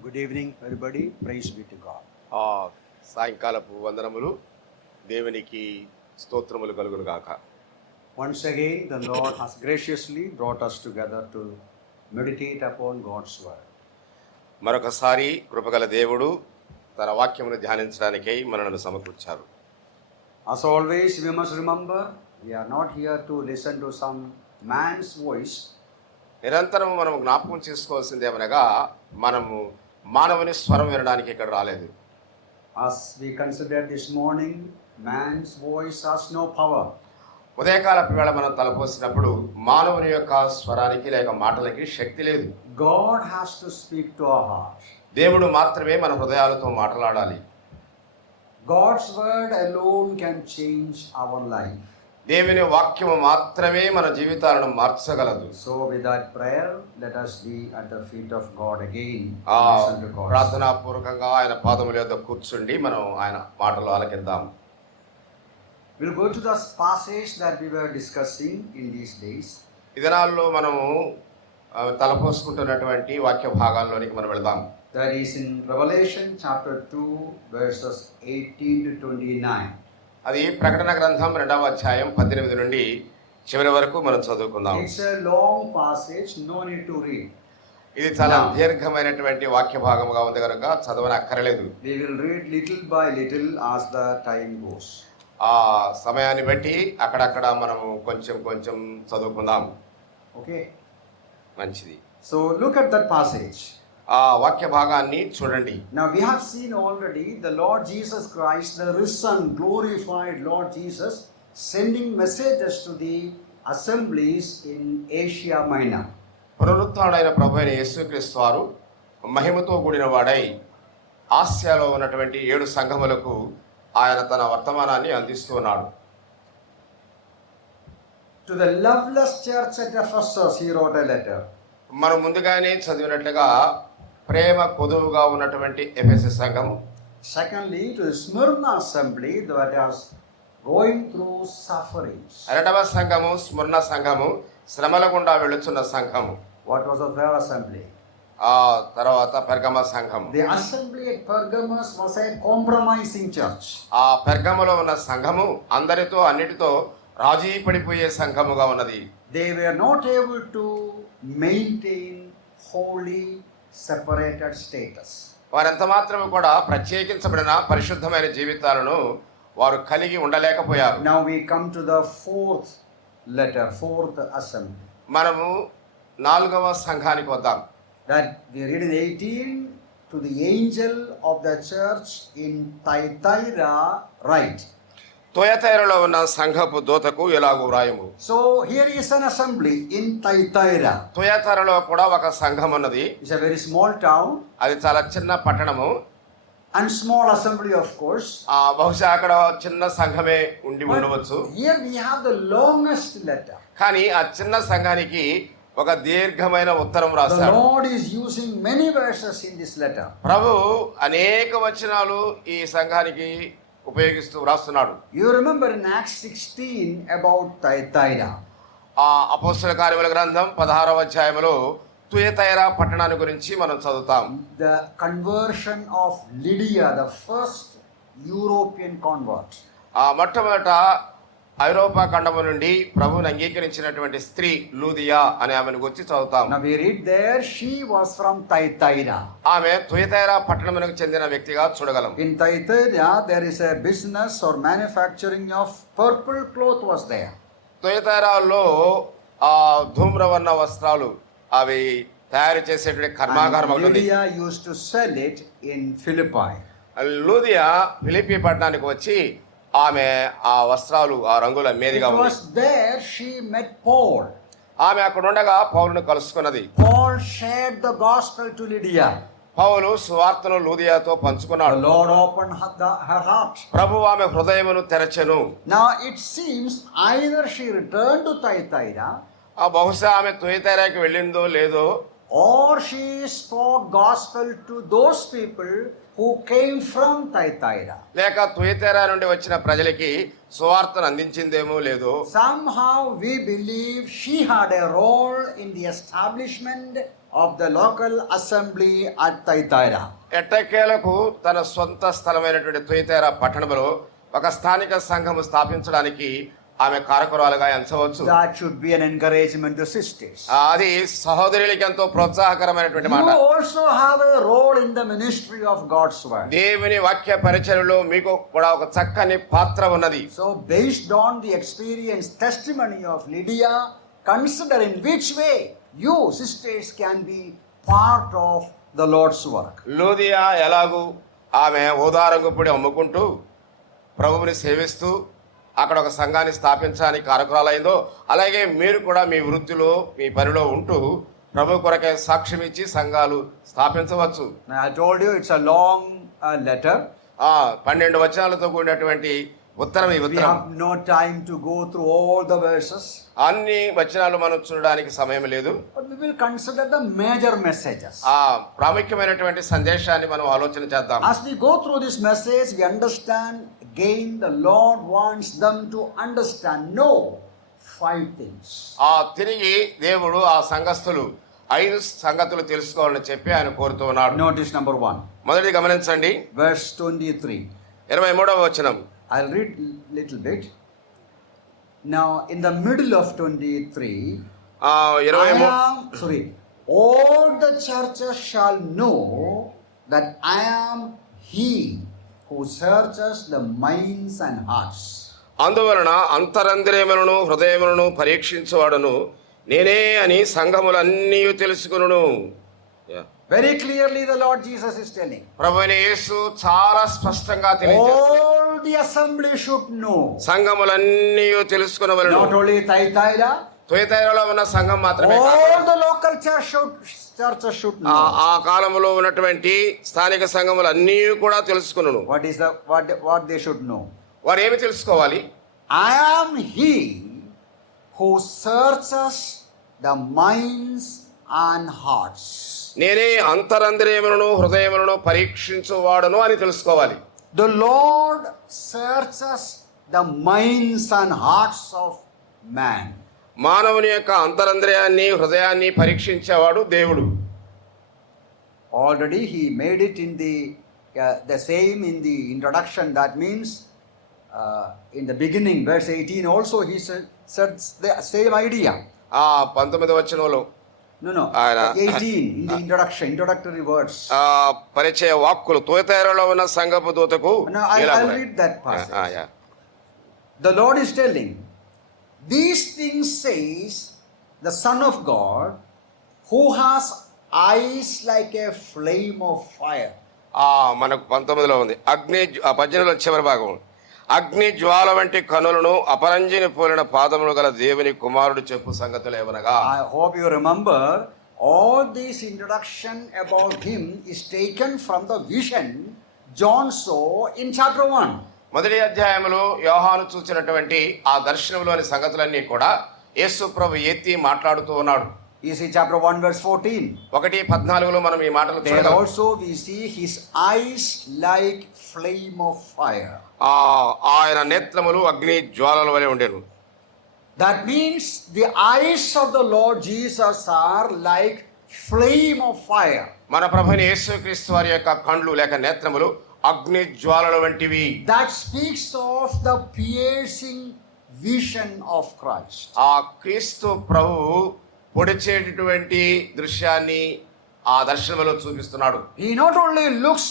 Good evening, everybody. Praise be to God. ఆ సాయంకాలపు వందనములు దేవునికి స్తోత్రములు కలుగును గాక. Once again, the Lord has graciously brought us together to meditate upon God's word. మరొకసారి కృపగల దేవుడు తన వాక్యమును ధ్యానించడానికై మనలను సమకూర్చారు. As always, we must remember we are not here to listen to some man's voice. నిరంతరం మనం జ్ఞాపకం చేసుకోవాల్సింది ఏమనగా మనము మానవుని స్వరం వినడానికి ఇక్కడ రాలేదు. As we considered this morning, man's voice has no power. ఉదయకాలపు వేళ మనం తలపోసినప్పుడు మానవుని యొక్క స్వరానికి లేక మాటలకి శక్తి లేదు. God has to speak to our hearts. దేవుడు మాత్రమే మన హృదయాలతో మాట్లాడాలి. God's word alone can change our life. దేవుని వాక్యము మాత్రమే మన జీవితాలను మార్చగలదు. So with that prayer, let us be at the feet of God again. ఆ Listen to God. ప్రార్థనాపూర్వకంగా ఆయన పాదముల యొద్ద కూర్చుండి మనం ఆయన మాటలు ఆలకిద్దాం. We'll go to the passage that we were discussing in these days. ఈ దినాల్లో మనము తలపోసుకుంటున్నటువంటి వాక్య భాగాల్లోనికి మనం వెళదాం. That is in Revelation chapter 2 verses 18 to 29. అది ప్రకటన గ్రంథం 2వ అధ్యాయం 18 నుండి చివరి వరకు మనం చదువుకుందాం. It's a long passage, no need to read. ఇది చాలా దీర్ఘమైనటువంటి వాక్య భాగముగా ఉంది కనుక చదవనక్కర్లేదు. We will read little by little as the time goes. ఆ సమయాన్ని బట్టి అక్కడక్కడ మనము కొంచెం కొంచెం చదువుకుందాం. Okay. మంచిది. So look at that passage. ఆ వాక్య భాగాన్ని చూడండి. Now we have seen already the Lord Jesus Christ, the risen, glorified Lord Jesus, sending messages to the assemblies in Asia Minor. పునరుత్థానుడైన ప్రభువైన యేసుక్రీస్తు వారు మహిమతో కూడిన వాడై ఆసియాలో ఉన్నటువంటి 7 సంఘములకు ఆయన తన వర్తమానాన్ని అందిస్తూ ఉన్నాడు. To the loveless church at Ephesus he wrote a letter. మనం ముందుగానే చదివినట్లుగా ప్రేమ కొదువుగా ఉన్నటువంటి ఎఫెసస్ సంఘము. Secondly, to the Smyrna assembly that was going through sufferings. 2వ సంఘము స్ముర్ణ సంఘము, శ్రమల గుండా వెళుచున్న సంఘము. What was the third assembly? ఆ తర్వాత పెర్గమ సంఘం. The assembly at Pergamos was a compromising church. ఆ పెర్గములో ఉన్న సంఘము అందరితో అన్నిటితో రాజీ పడిపోయే సంఘముగా ఉన్నది. They were not able to maintain holy separated status. వారెంత మాత్రము కూడా ప్రత్యేకించబడిన పరిశుద్ధమైన జీవితాలను వారు కలిగి ఉండలేకపోయారు. Now we come to the fourth letter, fourth assembly. మనము 4వ సంఘానికి వద్దాం. That we read in 18, to the angel of the church in Thyatira write. తుయతైరలో ఉన్న సంఘపు దూతకు ఇలాగు వ్రాయము. So here is an assembly in Thyatira. తుయతైరలో కూడా ఒక సంఘం ఉన్నది. It's a very small town. అది చాలా చిన్న పట్టణము. And small assembly of course. బహుశా అక్కడ చిన్న సంఘమే ఉండి ఉండవచ్చు. Here we have the longest letter. కానీ ఆ చిన్న సంఘానికి ఒక దీర్ఘమైన ఉత్తరం The రాశాడు. Lord is using many verses in this letter. ప్రభు అనేక వచనాలు ఈ సంఘానికి ఉపయోగిస్తూ వ్రాస్తున్నాడు. You remember in Acts 16 about Thyatira. ఆ అపోస్తల కార్యముల గ్రంథం 16వ అధ్యాయంలో తుయతైరా పట్టణాన్ని గురించి మనం చదువుతాం. The conversion of Lydia, the first European convert. మొట్టమొదట ఐరోపా ఖండము నుండి ప్రభువుని అంగీకరించినటువంటి స్త్రీ లూదియా అనే ఆమెను గురించి చదువుతాం. Now we read there, she was from Thyatira. ఆమె తుయతైరా పట్టణమునకు చెందిన వ్యక్తిగా చూడగలం. In Thyatira there is a business or manufacturing of purple cloth was there. తుయతైరాలో ధూమ్రవర్ణ వస్త్రాలు అవి తయారు చేసేటువంటి కర్మాగారం And ఉంది. Lydia used to sell it in Philippi. లూదియా Philippi పట్టణానికి వచ్చి ఆమె ఆ వస్త్రాలు ఆ రంగుల It మీదుగా ఉంది. was there she met Paul. ఆమె అక్కడ ఉండగా పౌలును కలుసుకున్నది. Paul shared the gospel to Lydia. పౌలు సువార్తను లూదియాతో పంచుకున్నాడు. The Lord opened her heart. ప్రభు ఆమె హృదయమును తెరచెను. Now it seems either she returned to Thyatira బహుశా ఆమె తుయతైరాకి వెళ్ళిందో లేదో, or she spoke gospel to those people who came from Thyatira. లేక తుయతైరా నుండి వచ్చిన ప్రజలకి సువార్తను అందించిందేమో లేదో. Somehow we believe she had a role in the establishment of the local assembly at Thyatira. ఎట్టకేలకు తన సొంత స్థలమైనటువంటి తుయతైర పట్టణంలో ఒక స్థానిక సంఘము స్థాపించడానికి ఆమె కారకురాలుగా ఎంచవచ్చు. That should be an encouragement to sisters. అది సహోదరులకి ఎంతో ప్రోత్సాహకరమైనటువంటి You మాట. also have a role in the ministry of God's word. దేవుని వాక్య పరిచర్యలో మీకు కూడా ఒక చక్కని పాత్ర ఉన్నది. So based on the experience, testimony of Lydia, consider in which way you sisters can be part of the Lord's work. లూదియా ఎలాగూ ఆమె ఓదారంగుపుడి అమ్ముకుంటూ ప్రభువుని సేవిస్తూ అక్కడ ఒక సంఘాన్ని స్థాపించడానికి కారకురాలైందో అలాగే మీరు కూడా మీ వృత్తిలో మీ పనిలో ఉంటూ ప్రభు కొరకే సాక్ష్యం ఇచ్చి సంఘాలు స్థాపించవచ్చు. Now, I told you it's a long letter. 12 వచనాలతో కూడినటువంటి ఉత్తరం ఈ We ఉత్తరం. have no time to go through all the verses, అన్ని వచనాలు మనం చూడడానికి సమయం లేదు. but we will consider the major messages. ప్రాముఖ్యమైనటువంటి సందేశాన్ని మనం ఆలోచన చేద్దాం. As we go through this message, we understand again the Lord wants them to understand, know 5 things. తిరిగి దేవుడు ఆ సంఘస్థులు 5 సంగతులు తెలుసుకోవాలని చెప్పి ఆయన కోరుతూ ఉన్నాడు. Notice number 1, మొదటిది గమనించండి, verse 23. 23వ వచనం. I'll read little bit. Now, in the middle of 23, all the churches shall know that I am He who searches the minds and hearts. అందువలన అంతరంద్రియములను హృదయములను పరీక్షించువాడును నేనే అని సంఘములన్నీ తెలుసుకొనును. Very clearly the Lord Jesus is telling. ప్రభువైన యేసు చాలా స్పష్టంగా తెలియజేస్తున్నాడు. All the assembly should know. సంఘములన్నీ తెలుసుకొనవలెను. Not only Thyatira, తుయతైరలో ఉన్న సంఘం మాత్రమే కాదు, all the local churches should know. ఆ కాలంలో ఉన్నటువంటి స్థానిక సంఘములన్నీ కూడా తెలుసుకొనును. What they should know? వారు ఏమి తెలుసుకోవాలి? I am He who searches the minds and hearts. నేనే అంతరంద్రియములను హృదయములను పరీక్షించువాడును అని తెలుసుకోవాలి. The Lord searches the minds and hearts of man. మానవుని యొక్క అంతరంద్రియాన్ని హృదయాన్ని పరీక్షించేవాడు దేవుడు. Already he made it in the same in the introduction. That means in the beginning, verse 18 also he said the same idea. 19వ వచనంలో No. 18 in the introductory words. పరిచయ వాక్కులు తుయతైరలో ఉన్న సంఘపు దూతకు No, I'll read that passage. The Lord is telling, these things says the Son of God, who has eyes like a flame of fire. మనకు 19లో ఉంది. 18లో చివరి భాగం. అగ్ని జ్వాల వంటి కనులను అపరంజిని పోలిన పాదములు గల దేవుని కుమారుడు చెప్పు సంగతులు ఏమనగా. I hope you remember all this introduction about him is taken from the vision John saw in chapter 1. మొదటి అధ్యాయంలో యోహాను చూసినటువంటి ఆ దర్శనంలోని సంగతులన్నీ కూడా యేసు ప్రభు ఎత్తి మాట్లాడుతూ ఉన్నాడు. You see chapter 1 verse 14. 1:14లో మనం ఈ మాటలు There చూడగలం. also we see his eyes like flame of fire. ఆయన నేత్రములు అగ్ని జ్వాలల వలె ఉండెను. That means the eyes of the Lord Jesus are like flame of fire. మన ప్రభువైన యేసుక్రీస్తు వారి యొక్క కండ్లు లేక నేత్రములు అగ్ని జ్వాలల వంటివి. That speaks of the piercing vision of Christ. ఆ క్రీస్తు ప్రభువు పొడిచేటటువంటి దృశ్యాన్ని ఆ దర్శనంలో చూపిస్తున్నాడు. He not only looks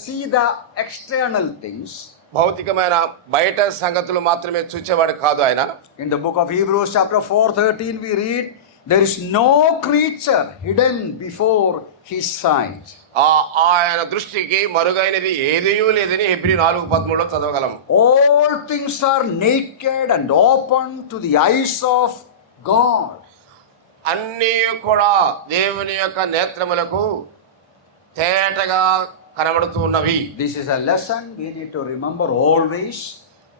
see the external things. భౌతికమైన బయట సంగతులు మాత్రమే చూచేవాడు కాదు ఆయన. In the book of Hebrews chapter 4:13 we read, there is no creature hidden before his sight. ఆయన దృష్టికి మరుగైనది ఏదియూ లేదని Hebrew 4:13లో చదవగలం. All things are naked and open to the eyes of God. అన్నీ కూడా దేవుని యొక్క నేత్రములకు తేటగా కనబడుతూ ఉన్నవి. This is a lesson we need to remember always.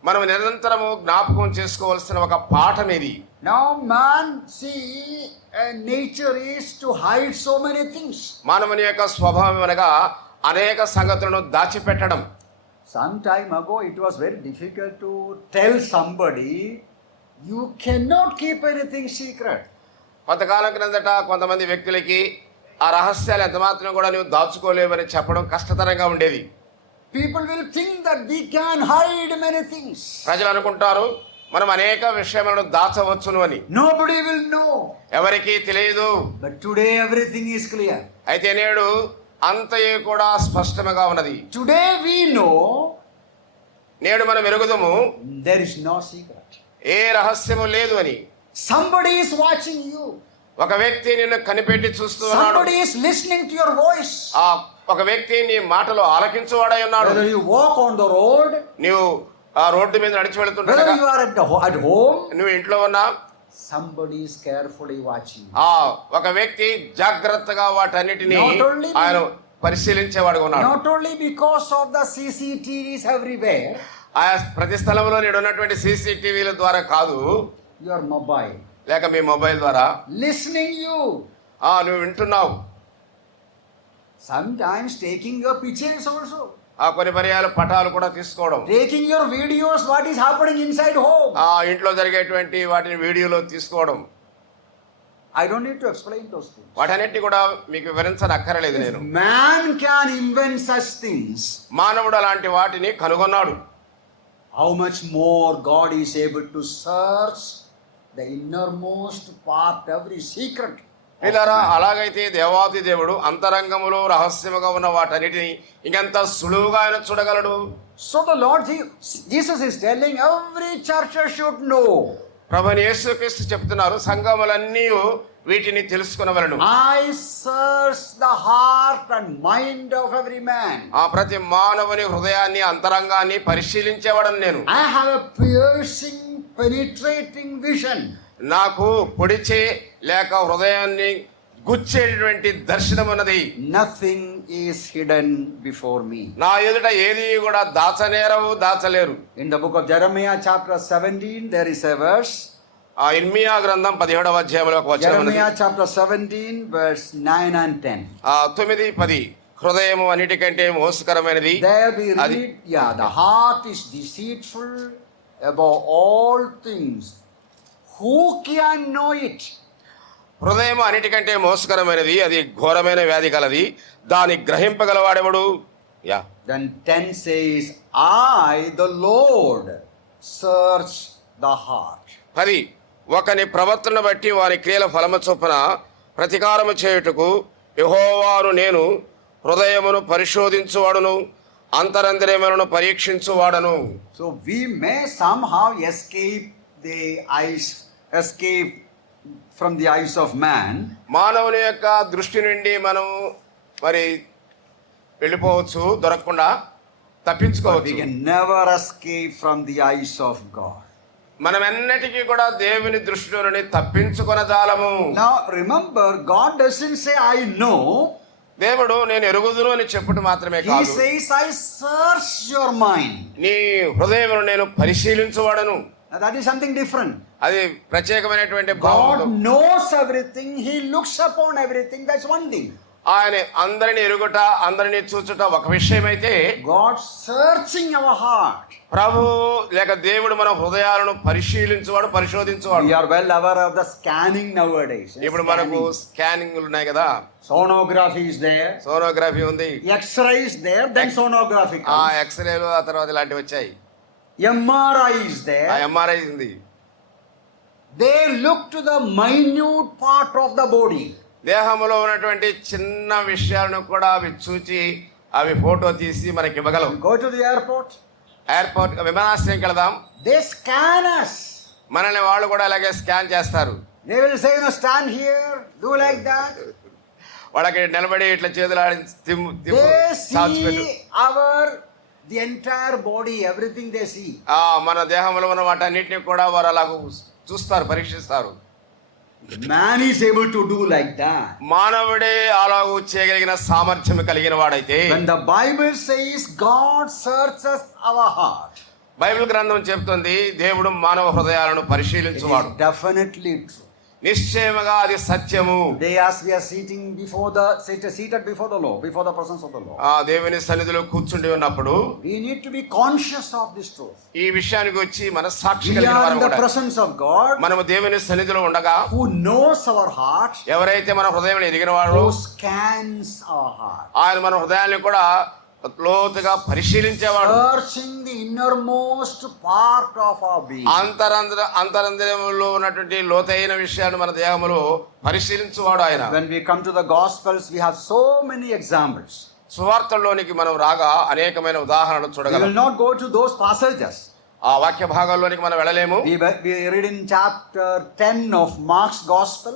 మనం నిరంతరము జ్ఞాపకం చేసుకోవాల్సిన ఒక పాఠం ఇది. Now man see nature is to hide so many things. మానవుని యొక్క స్వభావం అనగా అనేక సంగతులను దాచిపెట్టడం. Some time ago it was very difficult to tell somebody you cannot keep anything secret. కొంతకాలం క్రిందట కొంతమంది వ్యక్తులకి ఆ రహస్యాలు ఎంత మాత్రం కూడా నువ్వు దాచుకోలేవని చెప్పడం కష్టతరంగా ఉండేది. People will think that we can hide many things. ప్రజలు అనుకుంటారు మనం అనేక విషయాలను దాచవచ్చును అని. Nobody will know. ఎవరికీ తెలియదు. But today everything is clear. అయితే నేడు అంతయు కూడా స్పష్టంగా ఉన్నది. Today we know నేడు మనం ఎరుగుదము there is no secret. ఏ రహస్యము లేదు అని. Somebody is watching you. ఒక వ్యక్తి నిన్ను కనిపెట్టి చూస్తూ ఉన్నాడు. Somebody is listening to your voice. ఆ ఒక వ్యక్తి నీ మాటలు ఆలకించువాడై ఉన్నాడు. Whether you walk on the road, నీవు ఆ రోడ్డు మీద నడిచి whether వెళుతుండగా, you are at home, నువ్వు ఇంట్లో ఉన్నా, somebody is carefully watching you. ఆ ఒక వ్యక్తి జాగ్రత్తగా వాటన్నిటిని Not only ఆయన పరిశీలించేవాడుగా ఉన్నాడు. Not only because of the CCTVs everywhere, ఆయా ప్రతి స్థలంలో నేడు ఉన్నటువంటి సీసీటీవీల ద్వారా కాదు, your mobile లేక మీ మొబైల్ ద్వారా listening you, నువ్వు వింటున్నావు. sometimes taking your pictures also, ఆ కొన్ని పర్యాలు పటాలు కూడా తీసుకోవడం, taking your videos, what is happening inside home. ఆ ఇంట్లో జరిగేటువంటి వాటిని వీడియోలో తీసుకోవడం. I don't need to explain those things. వాటన్నిటి కూడా మీకు వివరించని అక్కరలేదు If నేను. man can invent such things, మానవుడు అలాంటి వాటిని కనుగొన్నాడు. how much more God is able to search the innermost part, every secret. పిల్లరా, అలాగైతే దేవాది దేవుడు అంతరంగములో రహస్యముగా ఉన్న వాటన్నిటిని ఇంకెంత సులువుగా ఆయన చూడగలడు. So the Lord Jesus is telling every church should know. ప్రభువైన యేసుక్రీస్తు చెప్తున్నారు, సంఘములన్నీ వీటిని తెలుసుకునవలెను. I search the heart and mind of every man. ఆ ప్రతి మానవుని హృదయాన్ని అంతరంగాన్ని పరిశీలించేవాడను నేను. I have a piercing, penetrating vision. నాకు పొడిచే లేక హృదయాన్ని గుచ్చేటువంటి దర్శనం ఉన్నది. Nothing is hidden before me. నా ఎదుట ఏది కూడా దాచనేరవు, దాచలేరు. In the book of Jeremiah chapter 17 there is a verse. ఆ ఇర్మియా గ్రంథం 17వ అధ్యాయంలో ఒక వచనం ఉన్నది. Jeremiah chapter 17 verse 9 and 10. 9, 10 హృదయము అన్నిటికంటే మోసకరమైనది. There we read, the heart is deceitful above all things. Who can know it? హృదయం అన్నిటికంటే మోసకరమైనది, అది ఘోరమైన వ్యాధి కలది, దాన్ని గ్రహింపగలవాడెవడు? Then 10 says, I the Lord search the heart. 10 ఒకని ప్రవర్తన బట్టి వారి క్రియల ఫలము చొప్పున ప్రతికారము చేయుటకు యెహోవాను నేను హృదయమును పరిశోధించువాడును, అంతరంద్రియములను పరీక్షించువాడను. So we may somehow escape from the eyes of man. మానవుని యొక్క దృష్టి నుండి మనం మరి వెళ్ళిపోవచ్చు, దొరకకుండా But we తప్పించుకోవచ్చు. can never escape from the eyes of God. మనం ఎన్నటికీ కూడా దేవుని దృష్టిలో నుండి తప్పించుకొనజాలము. Now remember, God doesn't say I know. దేవుడు నేను ఎరుగుదును అని చెప్పుట మాత్రమే He కాదు, says I search your mind. నీ హృదయమును నేను పరిశీలించువాడను. Now that is something different. అది ప్రత్యేకమైనటువంటి God భావం. knows everything. He looks upon everything. That's one thing. ఆయన అందరిని ఎరుగుట, అందరిని చూచుట ఒక విషయం అయితే, God searching our heart. ప్రభు లేక దేవుడు మన హృదయాలను పరిశీలించువాడు, పరిశోధించువాడు. We are well aware of the scanning nowadays. ఇప్పుడు మనకు స్కానింగ్లు ఉన్నాయి కదా, Sonography is there. సోనోగ్రఫీ ఉంది, X-ray is there. Then sonography ఆ comes. ఎక్స్రేలు, ఆ తర్వాత ఇలాంటివి వచ్చాయి, MRI is ఆ there. ఎంఆర్ఐ ఉంది. They look to the minute part of the body. దేహంలో ఉన్నటువంటి చిన్న విషయాలను కూడా అవి చూచి అవి ఫోటో తీసి మనకి ఇవ్వగలవు. Go to the airport. Airport విమానాశ్రయంకి వెళదాం, They scan us. మనల్ని వాళ్ళు కూడా అలాగే స్కాన్ చేస్తారు. They will say, stand here, do like that. వాళ్ళకి నిలబడి ఇట్లా చేతులు They see the entire body, everything they see. మన దేహంలో ఉన్న వాటన్నిటిని కూడా వారు అలాగ చూస్తారు, పరీక్షిస్తారు. Man is able to do like that. మానవుడే అలాగూ చేయగలిగిన సామర్థ్యం కలిగిన వాడైతే, When the Bible says God searches our heart, Bible గ్రంథం చెప్తుంది దేవుడు మానవ హృదయాలను it పరిశీలించువాడు. is definitely true. నిశ్చయముగా అది సత్యము. Today, as we are seated before the Lord, before the presence of the Lord, ఆ దేవుని సన్నిధిలో కూర్చుండి ఉన్నప్పుడు we need to be conscious of this truth. ఈ విషయానికి వచ్చి మన సాక్షి We కలిగిన are in వారు the కూడా presence of God, మనము దేవుని సన్నిధిలో ఉండగా who knows our heart, ఎవరైతే మన హృదయం ఎరిగిన వాడు who scans our heart, ఆయన మన హృదయాన్ని కూడా లోతుగా పరిశీలించేవాడు. searching the innermost part of our being. అంతరంద్రయంలో ఉన్నటువంటి లోతైన విషయాన్ని మన దేహములో పరిశీలించువాడు ఆయన. When we come to the Gospels, we have so many examples. సువార్తల్లోనికి మనం రాగా అనేకమైన ఉదాహరణలు We చూడగలం. will not go to those passages. ఆ వాక్య భాగాల్లోనికి మనం వెళ్ళలేము. We read in chapter 10 of Mark's Gospel.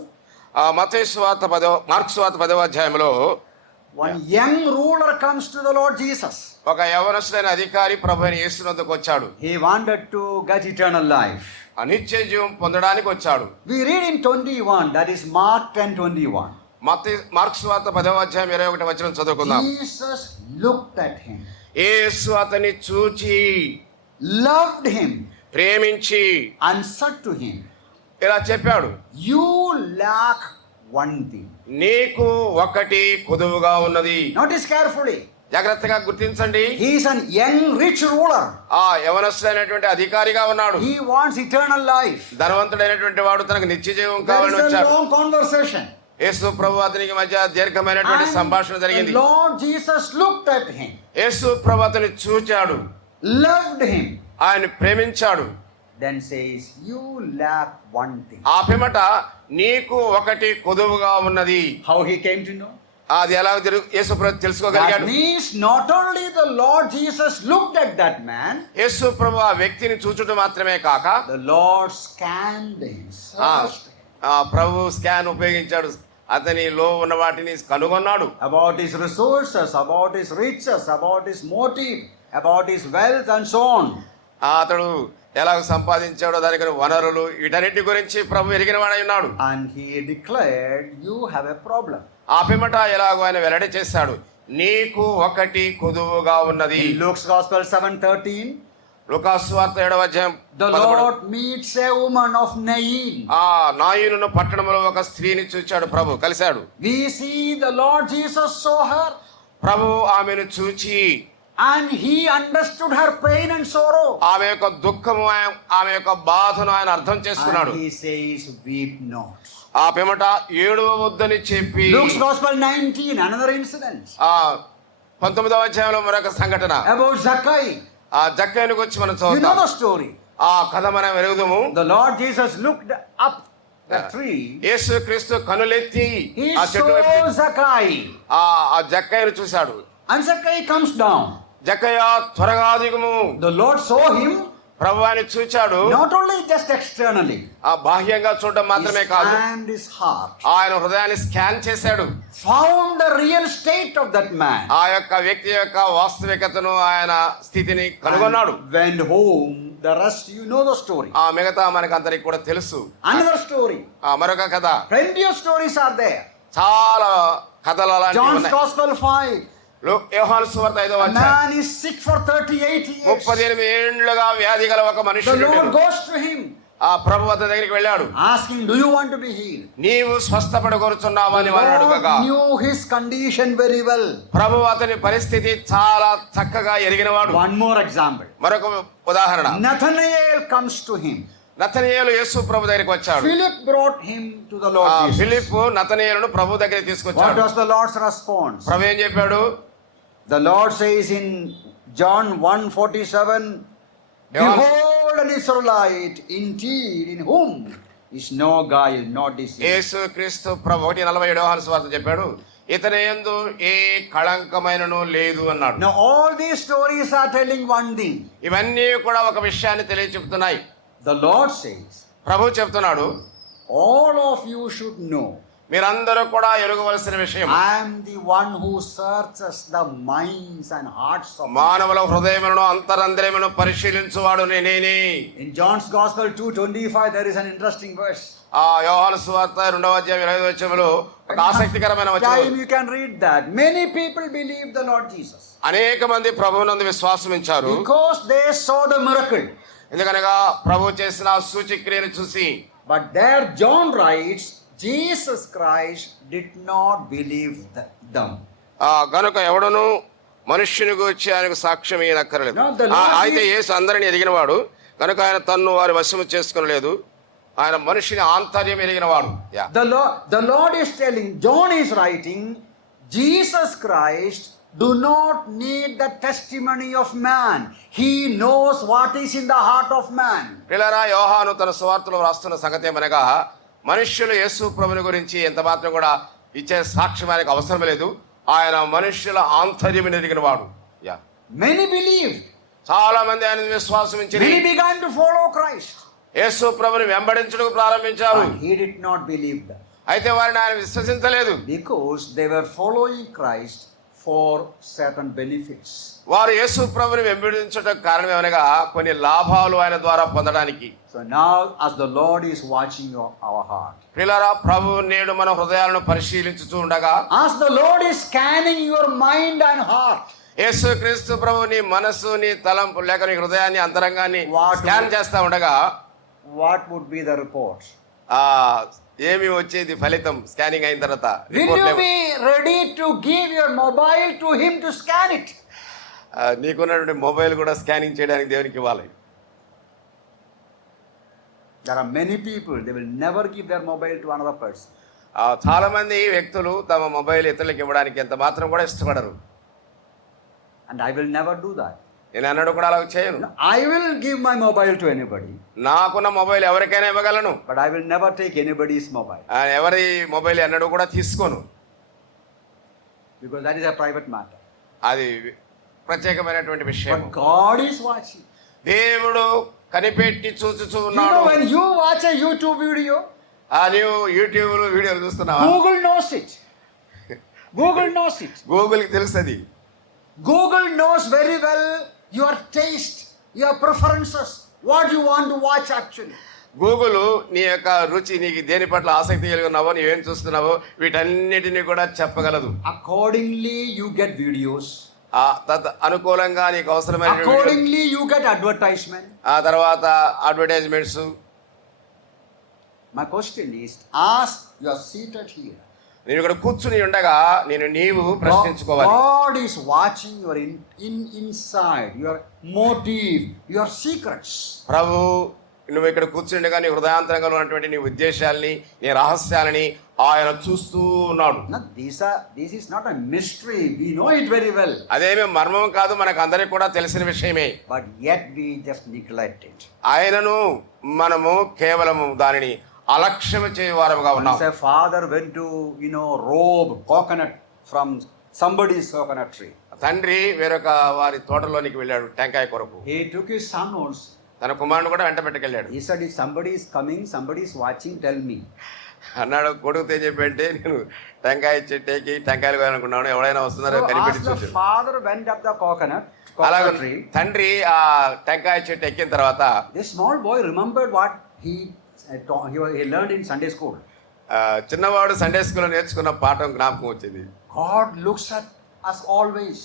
మత్తయి సువార్త మార్కు సువార్త 10వ అధ్యాయంలో One young ruler comes to the Lord Jesus. ఒక యవనస్తుడైన అధికారి ప్రభువైన యేసు వద్దకు వచ్చాడు. He wanted to get eternal life. నిత్య జీవం పొందడానికి వచ్చాడు. We read in 21, that is Mark 10:21. Mark సువార్త 10వ అధ్యాయం 21వ వచనం చదువుకుందాం. Jesus looked at him, యేసు అతన్ని చూచి loved him, ప్రేమించి and said to him, ఇలా చెప్పాడు, you lack one thing. నీకు ఒకటి కొదువుగా ఉన్నది. Notice carefully. జాగ్రత్తగా గుర్తించండి. He is an young rich ruler. ఆ యవనస్తుడైనటువంటి అధికారిగా ఉన్నాడు. He wants eternal life. ధనవంతుడైనటువంటి వాడు తనకు నిత్య జీవం There కావాలని is a వచ్చాడు. long conversation. యేసు ప్రభు అతనికి మధ్య దీర్ఘమైనటువంటి సంభాషణ And జరిగింది. the Lord Jesus looked at him, యేసు ప్రభు అతన్ని చూచాడు, loved him, ఆయన ప్రేమించాడు. then says, you lack one thing. ఆ పిమ్మట నీకు ఒకటి కొదువుగా ఉన్నది. How he came to know? అది ఎలా యేసు ప్రభు That తెలుసుకోగలిగాడు. means not only the Lord Jesus looked at that man, యేసు ప్రభు ఆ వ్యక్తిని చూచుట మాత్రమే కాక the Lord scanned him, searched him Prabhu scan ఉపయోగించాడు. అతనిలో ఉన్న వాటిని కనుగొన్నాడు. about his resources, about his riches, about his motive, about his wealth and so on. అతడు ఎలాగ సంపాదించాడో దానికి వనరులు వీటన్నిటి గురించి ప్రభు ఎరిగిన వాడై ఉన్నాడు. And he declared, you have a problem. ఆ పిమ్మట ఎలాగో ఆయన వెల్లడి చేశాడు, నీకు ఒకటి కొదువుగా ఉన్నది. In Luke's Gospel 7:13, లూకాసు సువార్త 7వ అధ్యాయం the 13. Lord meets a woman of Nain. నాయును పట్టణంలో ఒక స్త్రీని చూచాడు, ప్రభు కలిశాడు. We see the Lord Jesus saw her, ప్రభు ఆమెను చూచి and he understood her pain and sorrow. ఆమె యొక్క దుఃఖము ఆమె యొక్క బాధను ఆయన అర్థం చేసుకున్నాడు. And he says, weep not. ఆ పిమ్మట ఏడవవద్దని చెప్పి Luke's Gospel 19, another incident 19వ అధ్యాయంలో మరొక సంఘటన about Zacchaeus. ఆ జక్కయ్యకు వచ్చి మనం You know చూద్దాం. the story. ఆ కథ మనం ఎరుగుదాము. The Lord Jesus looked up the tree. యేసు క్రీస్తు కనులెత్తి He ఆ చెట్టు వైపు saw Zacchaeus. ఆ జక్కయ్యను చూశాడు. And Zacchaeus comes down. జక్కయ్య త్వరగా దిగుము. The Lord saw him ప్రభు ఆయన చూచాడు. not only just externally. ఆ బాహ్యంగా చూడడం He మాత్రమే కాదు, scanned his heart. ఆయన హృదయాన్ని స్కాన్ చేశాడు. Found the real state of that man. ఆ యొక్క వ్యక్తి యొక్క వాస్తవికతను ఆయన స్థితిని కనుగొన్నాడు. And went home. The rest you know the story. ఆ మిగతా మనకు అందరికి కూడా తెలుసు. Another story. మరొక కథ, Plenty of stories are there. చాలా కథలు అలాంటివి John's ఉన్నాయి. Gospel 5. యోహాను సువార్త 5వ A అధ్యాయం. man is sick for 38 years. 38 ఏండ్లుగా వ్యాధి గల ఒక The మనుషుడు Lord goes to him, ఆ ప్రభు అతని దగ్గరికి వెళ్ళాడు. asking, do you want to be healed? నీవు స్వస్థపడి కోరుచున్నావా అని The వారు అడుగగా Lord knew his condition very well. ప్రభు అతని పరిస్థితి చాలా చక్కగా ఎరిగినవాడు. One more example. మరొక ఉదాహరణ, Nathanael comes to him. నతనయేలు యేసు ప్రభు దగ్గరికి వచ్చాడు. Philip brought him to the Lord Jesus. ఫిలిప్పు నతనయేలును ప్రభు దగ్గరికి What తీసుకొచ్చాడు. was the Lord's response? ప్రభు ఏం చెప్పాడు? The Lord says in John 1:47, behold an Israelite indeed in whom is no guile, no deceit. యేసు క్రీస్తు ప్రభు 1:47 యోహాను సువార్త చెప్పాడు, ఇతని యందు ఏ కళంకమైనను లేదు అన్నాడు. Now all these stories are telling one thing. ఇవన్నీ కూడా ఒక విషయాన్ని తెలియచెప్తున్నాయి. The Lord says, ప్రభు చెప్తున్నాడు, all of you should know, మీరందరూ కూడా ఎరుగవలసిన విషయం, I am the one who searches the minds and hearts of men. మానవుల హృదయములను అంతరంద్రియములను పరిశీలించువాడు నేనే. In John's Gospel 2:25 there is an interesting verse. యోహాను సువార్త 2వ అధ్యాయం 25వ వచనములో ఒక ఆసక్తికరమైన Time వచనం. you can read that. Many people believe the Lord Jesus అనేక మంది ప్రభువునందు విశ్వాసం ఉంచారు. because they saw the miracle. ఎందుకనగా ప్రభు చేసిన సూచక్రియను చూసి But there John writes, Jesus Christ did not believe them. గనుక ఎవడను మనుష్యుని గురించి ఆయనకు సాక్ష్యం ఇయ్యనక్కర్లేదు. No, the Lord అయితే యేసు అందరిని ఎరిగినవాడు కనుక ఆయన తన్ను వారి వశము చేసుకొనలేదు. ఆయన మనుషుని ఆంతర్యం ఎరిగినవాడు. The Lord is telling, John is writing, Jesus Christ do not need the testimony of man. He knows what is in the heart of man. పిల్లరా, యోహాను తన సువార్తలో రాస్తున్న సంగతి ఏమనగా మనుష్యులు యేసు ప్రభుని గురించి ఎంత మాత్రం కూడా ఇచ్చే సాక్ష్యం ఆయనకు అవసరం లేదు. ఆయన మనుష్యుల ఆంతర్యం ఎరిగినవాడు. Many believed. చాలా మంది ఆయన విశ్వాసం ఉంచారు. Many began to follow Christ. యేసు ప్రభుని వెంబడించడం ప్రారంభించారు. But he did not believe them. అయితే వారిని ఆయన విశ్వసించలేదు. Because they were following Christ for certain benefits. వారు యేసు ప్రభుని వెంబడించడం కారణం ఏమనగా కొన్ని లాభాలు ఆయన ద్వారా పొందడానికి. So now as the Lord is watching our heart, ప్రియులారా, ప్రభువు నేడు మన హృదయాలను పరిశీలించుతూ ఉండగా, as the Lord is scanning your mind and heart, యేసు క్రీస్తు ప్రభు నీ మనసు, నీ తలంపు లేక నీ హృదయాన్ని, అంతరంగాన్ని What స్కాన్ చేస్తా ఉండగా what would be the report? ఏమి వచ్చేది ఫలితం? స్కానింగ్ అయిన తర్వాత Will you be ready to give your mobile to him to scan it? నీకున్నటువంటి మొబైల్ కూడా స్కానింగ్ చేయడానికి దేవునికి ఇవ్వాలి. There are many people, they will never give their mobile to another person. చాలా మంది వ్యక్తులు తమ మొబైల్ ఇతరులకు ఇవ్వడానికి ఎంత మాత్రం కూడా ఇష్టపడరు. And I will never do that. నేను అన్నాడు కూడా అలా చేయను. I will give my mobile to anybody. నాకున్న మొబైల్ ఎవరికైనా ఇవ్వగలను. But I will never take anybody's mobile. ఎవరి మొబైల్ అన్నాడు కూడా తీసుకోను. Because that is a private matter. అది ప్రత్యేకమైనటువంటి విషయం. But God is watching. దేవుడు కనిపెట్టి చూచుచూ You ఉన్నాడు. know, when you watch a YouTube video, నీవు యూట్యూబ్ లో వీడియోలు చూస్తున్నావా? Google knows it. Google knows it. గూగుల్కి తెలుస్తుంది. Google knows very well your taste, your preferences, what you want to watch actually. Google నీ యొక్క రుచి, నీకు దేని పట్ల ఆసక్తి కలిగి ఉన్నావో, నీవేం చూస్తున్నావో వీటన్నిటిని కూడా చెప్పగలదు. Accordingly you get videos. అనుకూలంగా నీకు అవసరమైన Accordingly you get advertisement. ఆ తర్వాత advertisements. My question is, ask, you are seated here. నేను ఇక్కడ కూర్చుని ఉండగా నీవు ప్రశ్నించుకోవాలి. God is watching your inside, your motive, your secrets. ప్రభు నువ్వు ఇక్కడ కూర్చుండగా నీ హృదయాంతరంగంలో ఉన్నటువంటి నీ ఉద్దేశాలని, నీ రహస్యాలని ఆయన చూస్తూ ఉన్నాడు. This is not a mystery. We know it very well. అదేమీ మర్మం కాదు, మనకు అందరికి కూడా తెలిసిన విషయమే. But yet we just neglect it. ఆయనను మనము కేవలము దానిని అలక్ష్యం చేయవారముగా ఉన్నాం. Once a father went to rob coconut from somebody's coconut tree. తండ్రి వేరొక వారి తోటలోనికి వెళ్ళాడు టెంకాయ కొరకు. He took his son also. తన కుమారుడు కూడా వెంట పెట్టుకెళ్ళాడు. He said, if somebody is coming, somebody is watching, tell me. అన్నాడు, కొడుకుతో చెప్పంటే నేను టెంకాయ చెట్టేకి టెంకాయలు కోయాలనుకున్నాను, ఎవరైనా వస్తున్నారో కనిపెట్టి చూసాడు. Father went up the coconut tree. తండ్రి ఆ టెంకాయ చెట్టు ఎక్కిన తర్వాత this small boy remembered what he learned in Sunday school. చిన్నవాడు సండే స్కూల్లో నేర్చుకున్న పాఠం జ్ఞాపకం వచ్చింది. God looks at us always.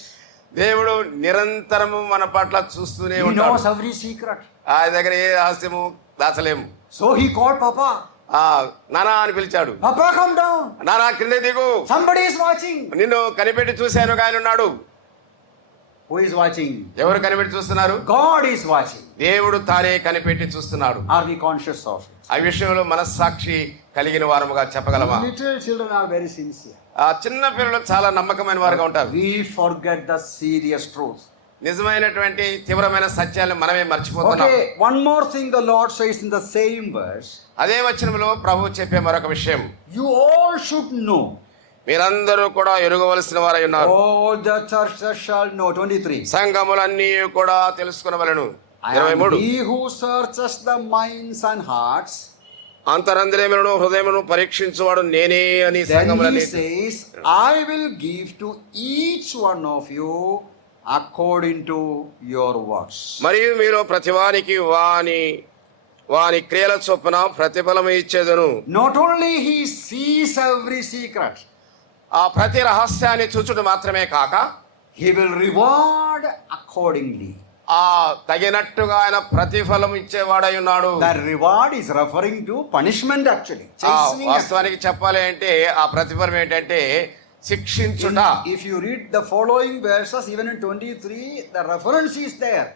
దేవుడు నిరంతరము మన పట్ల చూస్తూనే He ఉంటాడు. knows every secret. ఆయన దగ్గర ఏ రహస్యము దాచలేము. So he called Papa. నానా అని పిలిచాడు. Papa, come down. నానా కింద దిగు. Somebody is watching. నిన్ను కనిపెట్టి చూశాను ఆయన ఉన్నాడు. Who is watching? ఎవరు కనిపెట్టి చూస్తున్నారు? God is watching. దేవుడు తానే కనిపెట్టి చూస్తున్నాడు. Are we conscious of it? ఆ విషయంలో మనస్సాక్షి కలిగిన వారముగా చెప్పగలమా? Little children are very sincere. చిన్న పిల్లలు చాలా నమ్మకమైన వారుగా ఉంటారు. We forget the serious truth. నిజమైనటువంటి తీవ్రమైన సత్యాలను మనమే మర్చిపోతున్నాం. Okay, one more thing the Lord says in the same verse. అదే వచనంలో ప్రభువు చెప్పే మరొక విషయం. You all should know. మీరందరూ కూడా ఎరుగవలసిన వారై ఉన్నారు. All the churches shall know. 23. సంఘములన్నీ కూడా తెలుసుకొనవలెను. I am he who searches the minds and hearts. అంతరంద్రియములను హృదయమును పరీక్షించువాడు నేనే అని సంఘములన్నీ. Then he says, I will give to each one of you according to your works. మరియు మీరు ప్రతివానికి వాని క్రియల చొప్పున ప్రతిఫలము ఇచ్చేదను. Not only he sees every secret, ఆ ప్రతి రహస్యాన్ని చూచుట మాత్రమే కాక he will reward accordingly. ఆ తగినట్టుగా ఆయన ప్రతిఫలం ఇచ్చేవాడై ఉన్నాడు. The reward is referring to punishment actually. Chastening. వాస్తవానికి చెప్పాలి అంటే ఆ ప్రతిఫలం ఏంటంటే శిక్షించుట. If you read the following verses, even in 23, the reference is there.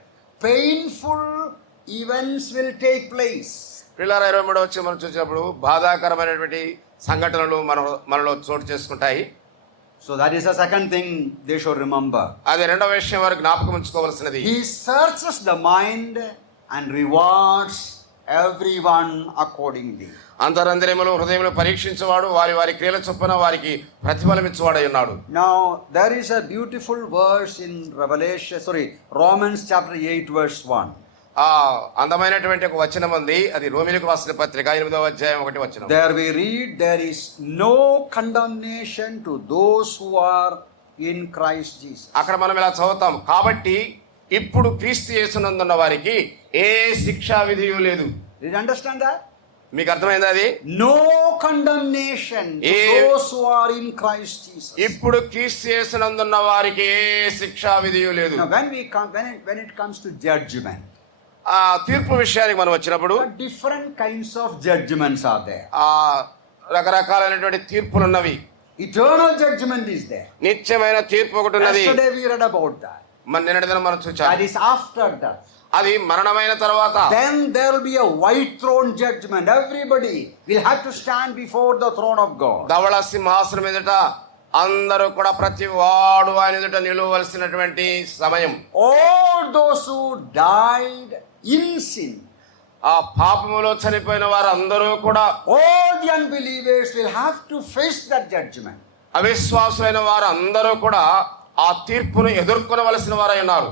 Painful events will take place. పిల్లల 23 వచ్చి మనం చూసినప్పుడు బాధాకరమైనటువంటి సంఘటనలు మనలో చోటు చేసుకుంటాయి. So that is the second thing they should remember. అది రెండవ విషయం వారు జ్ఞాపకం ఉంచుకోవాల్సినది. He searches the mind and rewards everyone accordingly. అంతరంద్రియములు హృదయములు పరీక్షించేవాడు వారి వారి క్రియల చొప్పున వారికి ప్రతిఫలం ఇచ్చేవాడై ఉన్నాడు. Now there is a beautiful verse in Romans chapter 8 verse 1. అందమైనటువంటి ఒక వచనం ఉంది. అది రోమీయులకు రాసిన పత్రిక 8వ అధ్యాయం 1వ వచనం. There we read, there is no condemnation to those who are in Christ Jesus. అక్కడ మనం ఇలా చదువుతాం, కాబట్టి ఇప్పుడు క్రీస్తు యేసునందున్న వారికి ఏ శిక్షా విధియు లేదు. Did you understand that? మీకు అర్థమైంది అది? No condemnation to those who are in Christ Jesus. ఇప్పుడు క్రీస్తు యేసునందున్న వారికి ఏ శిక్షా విధియు లేదు. Now when it comes to judgment, తీర్పు విషయానికి మనం వచ్చినప్పుడు different kinds of judgments are there. రకరకాలైనటువంటి తీర్పులు ఉన్నవి. Eternal judgment is there. నిత్యమైన తీర్పు ఒకటి ఉన్నది. Yesterday we read about that. నిన్నటి దినం మనం చూచాం. That is after death. అది మరణమైన తర్వాత. Then there will be a white throne judgment. Everybody will have to stand before the throne of God. ధవళ సింహాసనం ఎదుట అందరూ కూడా ప్రతి వాడు ఆయన ఎదుట నిలవలసినటువంటి సమయం. All those who died in sin, ఆ పాపములో చనిపోయిన వారు అందరూ కూడా, all the unbelievers will have to face that judgment. అవిశ్వాసులైన వారు అందరూ కూడా ఆ తీర్పును ఎదుర్కొనవలసిన వారై ఉన్నారు.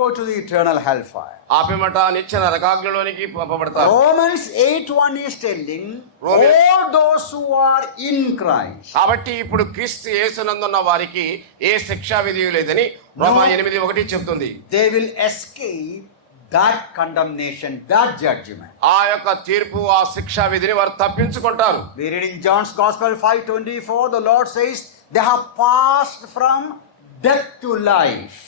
Go to the eternal hellfire. ఆపిమట నిత్య నరకాగ్నిలోనికి పంపబడతారు. Romans 8:1 is telling all those who are in Christ. కాబట్టి ఇప్పుడు క్రీస్తు యేసునందున్న వారికి ఏ శిక్షా విధి లేదని రోమా 8:1 చెప్తుంది. They will escape that condemnation, that judgment. ఆ యొక్క తీర్పు, ఆ శిక్షా విధిని వారు తప్పించుకుంటారు. We read in John's Gospel 5:24, the Lord says they have passed from death to life.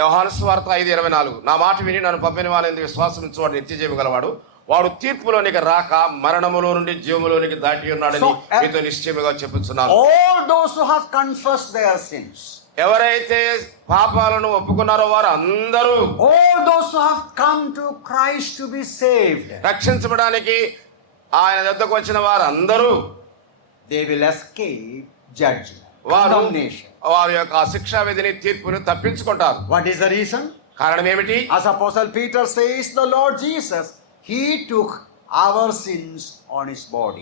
యోహాను సువార్త 5:24, నా మాట విని నన్ను పంపిన వాని విశ్వాసం ఉంచువాడు నిత్య జీవం గలవాడు, వాడు తీర్పులోనికి రాక మరణములో నుండి జీవములోనికి దాటి ఉన్నాడని మీతో నిశ్చయముగా చెప్పుచున్నాను. All those who have confessed their sins, ఎవరైతే పాపాలను ఒప్పుకున్నారో వారు అందరూ, all those who have come to Christ to be saved, రక్షించబడానికి ఆయన వద్దకు వచ్చిన వారు అందరూ, they will escape judgment, condemnation. వారి యొక్క శిక్షా విధిని, తీర్పుని తప్పించుకుంటారు. What is the reason? కారణం ఏమిటి? As Apostle Peter says, the Lord Jesus, he took our sins on his body.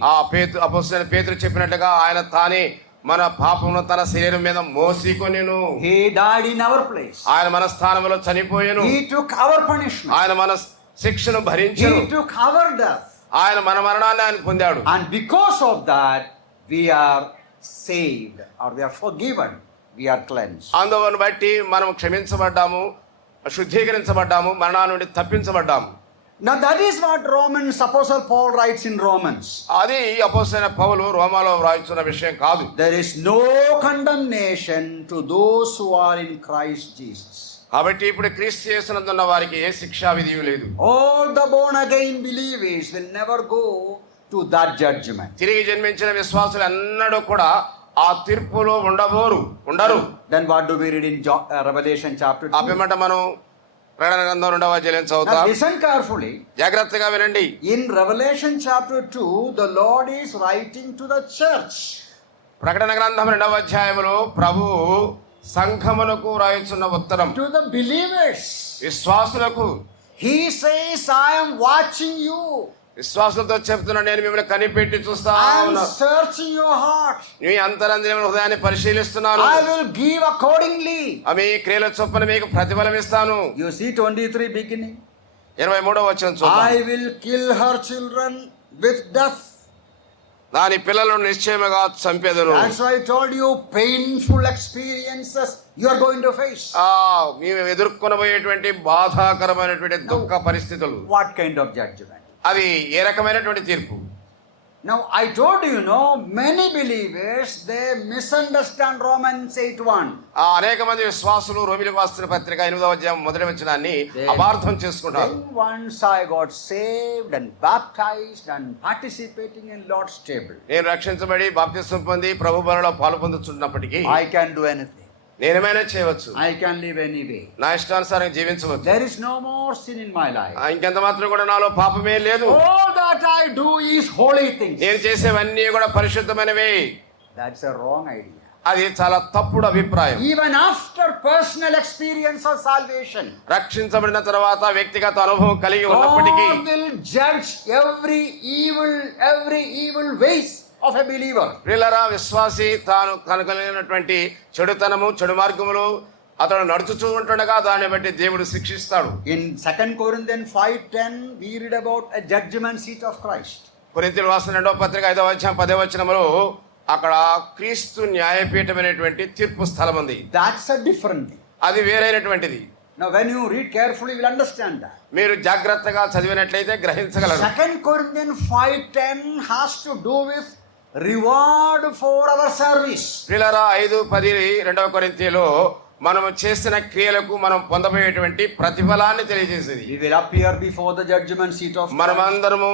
అపొస్తలుడైన పేతురు చెప్పినట్లుగా ఆయన తానే మన పాపమును తన శరీరం మీద మోసికొనెను. He died in our place. ఆయన మన స్థానంలో చనిపోయెను. He took our punishment. ఆయన మన శిక్షను భరించెను. He took our death. ఆయన మన మరణాన్ని ఆయన పొందాడు. And because of that, we are saved, or we are forgiven, we are cleansed. అందువల్ల బట్టి మనం క్షమించబడ్డాము, శుద్ధీకరించబడ్డాము, మరణాల నుండి తప్పించబడ్డాము. Now that is what Apostle Paul writes in Romans. అది అపొస్తలుడైన పౌలు రోమాలో వ్రాయించిన విషయం కాదు. There is no condemnation to those who are in Christ Jesus. కాబట్టి ఇప్పుడు క్రీస్తు యేసునందున్న వారికి ఏ శిక్షా విధి లేదు. All the born again believers will never go to that judgment. తిరిగి జన్మించిన విశ్వాసులు అన్నడూ కూడా ఆ తీర్పులో ఉండరు. Then what do we read in Revelation chapter 2? ఆపేమంట మనం ప్రకటన గ్రంథం 2వ అధ్యాయం చదువుతాం. Listen carefully. జాగ్రత్తగా వినండి. In Revelation chapter 2, the Lord is writing to the church. ప్రకటన గ్రంథం 2వ అధ్యాయంలో ప్రభువు సంఘమునకు రాయుచున్న ఉత్తరం. To the believers. విశ్వాసులకు. He says, I am watching you. విశ్వాసంతో చెప్తున్నా, నేను మిమ్మల్ని కనిపెట్టి చూస్తా ఉన్నా. searching your heart. మీ అంతరంద్రియమైన హృదయాన్ని పరిశీలిస్తున్నాను. I will give accordingly. మీ క్రియల చొప్పున మీకు ప్రతిఫలం ఇస్తాను. You see 23 beginning. 23వ వచనం చూద్దాం. I will kill her children with death. దాని పిల్లలను నిశ్చయముగా చంపెదను. That's why I told you painful experiences you are going to face. మేము ఎదుర్కొనబోయేటువంటి బాధాకరమైనటువంటి దుఃఖ పరిస్థితులు. What kind of judgment? అది ఏ రకమైనటువంటి తీర్పు? Now, I told you, many believers, they misunderstand Romans 8:1. అనేక మంది విశ్వాసులు రోమిలకు రాసిన పత్రిక 8వ అధ్యాయం మొదటి వచనాన్ని అపార్థం చేసుకుంటారు. Then once I got saved and baptized and participating in Lord's table, నేను రక్షించబడి బాప్తిస్మం పొంది ప్రభు బలిలో పాల్పొందుతున్నప్పటికీ I can do anything. నేనేమైనా చేయవచ్చు, I can live any way. నా ఇష్టానుసారం జీవించవచ్చు. There is no more sin in my life. ఇంకెంత మాత్రం కూడా నాలో పాపమే లేదు. All that I do is holy things. నేను చేసేవన్నీ కూడా పరిశుద్ధమైనవే. That's a wrong idea. అది చాలా తప్పుడు అభిప్రాయం. Even after personal experience of salvation, రక్షించబడిన తర్వాత వ్యక్తిగత అనుభవం కలిగి ఉన్నప్పటికీ God will judge every evil ways of a believer. ప్రియులారా, విశ్వాసి తాను కలిగినటువంటి చెడుతనము చెడు మార్గములు అతడు నడుచుచూ ఉంటుండగా దాన్ని బట్టి దేవుడు శిక్షిస్తాడు. In 2 Corinthians 5:10 we read about a judgment seat of Christ. కొరింథీయులకు రాసిన 2వ పత్రిక 5వ అధ్యాయం 10వ వచనములో అక్కడ క్రీస్తు న్యాయపీఠమైనటువంటి తీర్పు స్థలం ఉంది. That's a different thing. అది వేరైనటువంటిది. Now when you read carefully you will understand that. మీరు జాగ్రత్తగా చదివినట్లయితే గ్రహించగలరు. 2 Corinthians 5:10 has to do with reward for our service. ప్రియులారా, 5:10 2వ కొరింథీయులో మనము చేసిన క్రియలకు మనం పొందబోయేటువంటి ప్రతిఫలాన్ని తెలియజేసేది. We will appear before the judgment seat of Christ. మనమందరము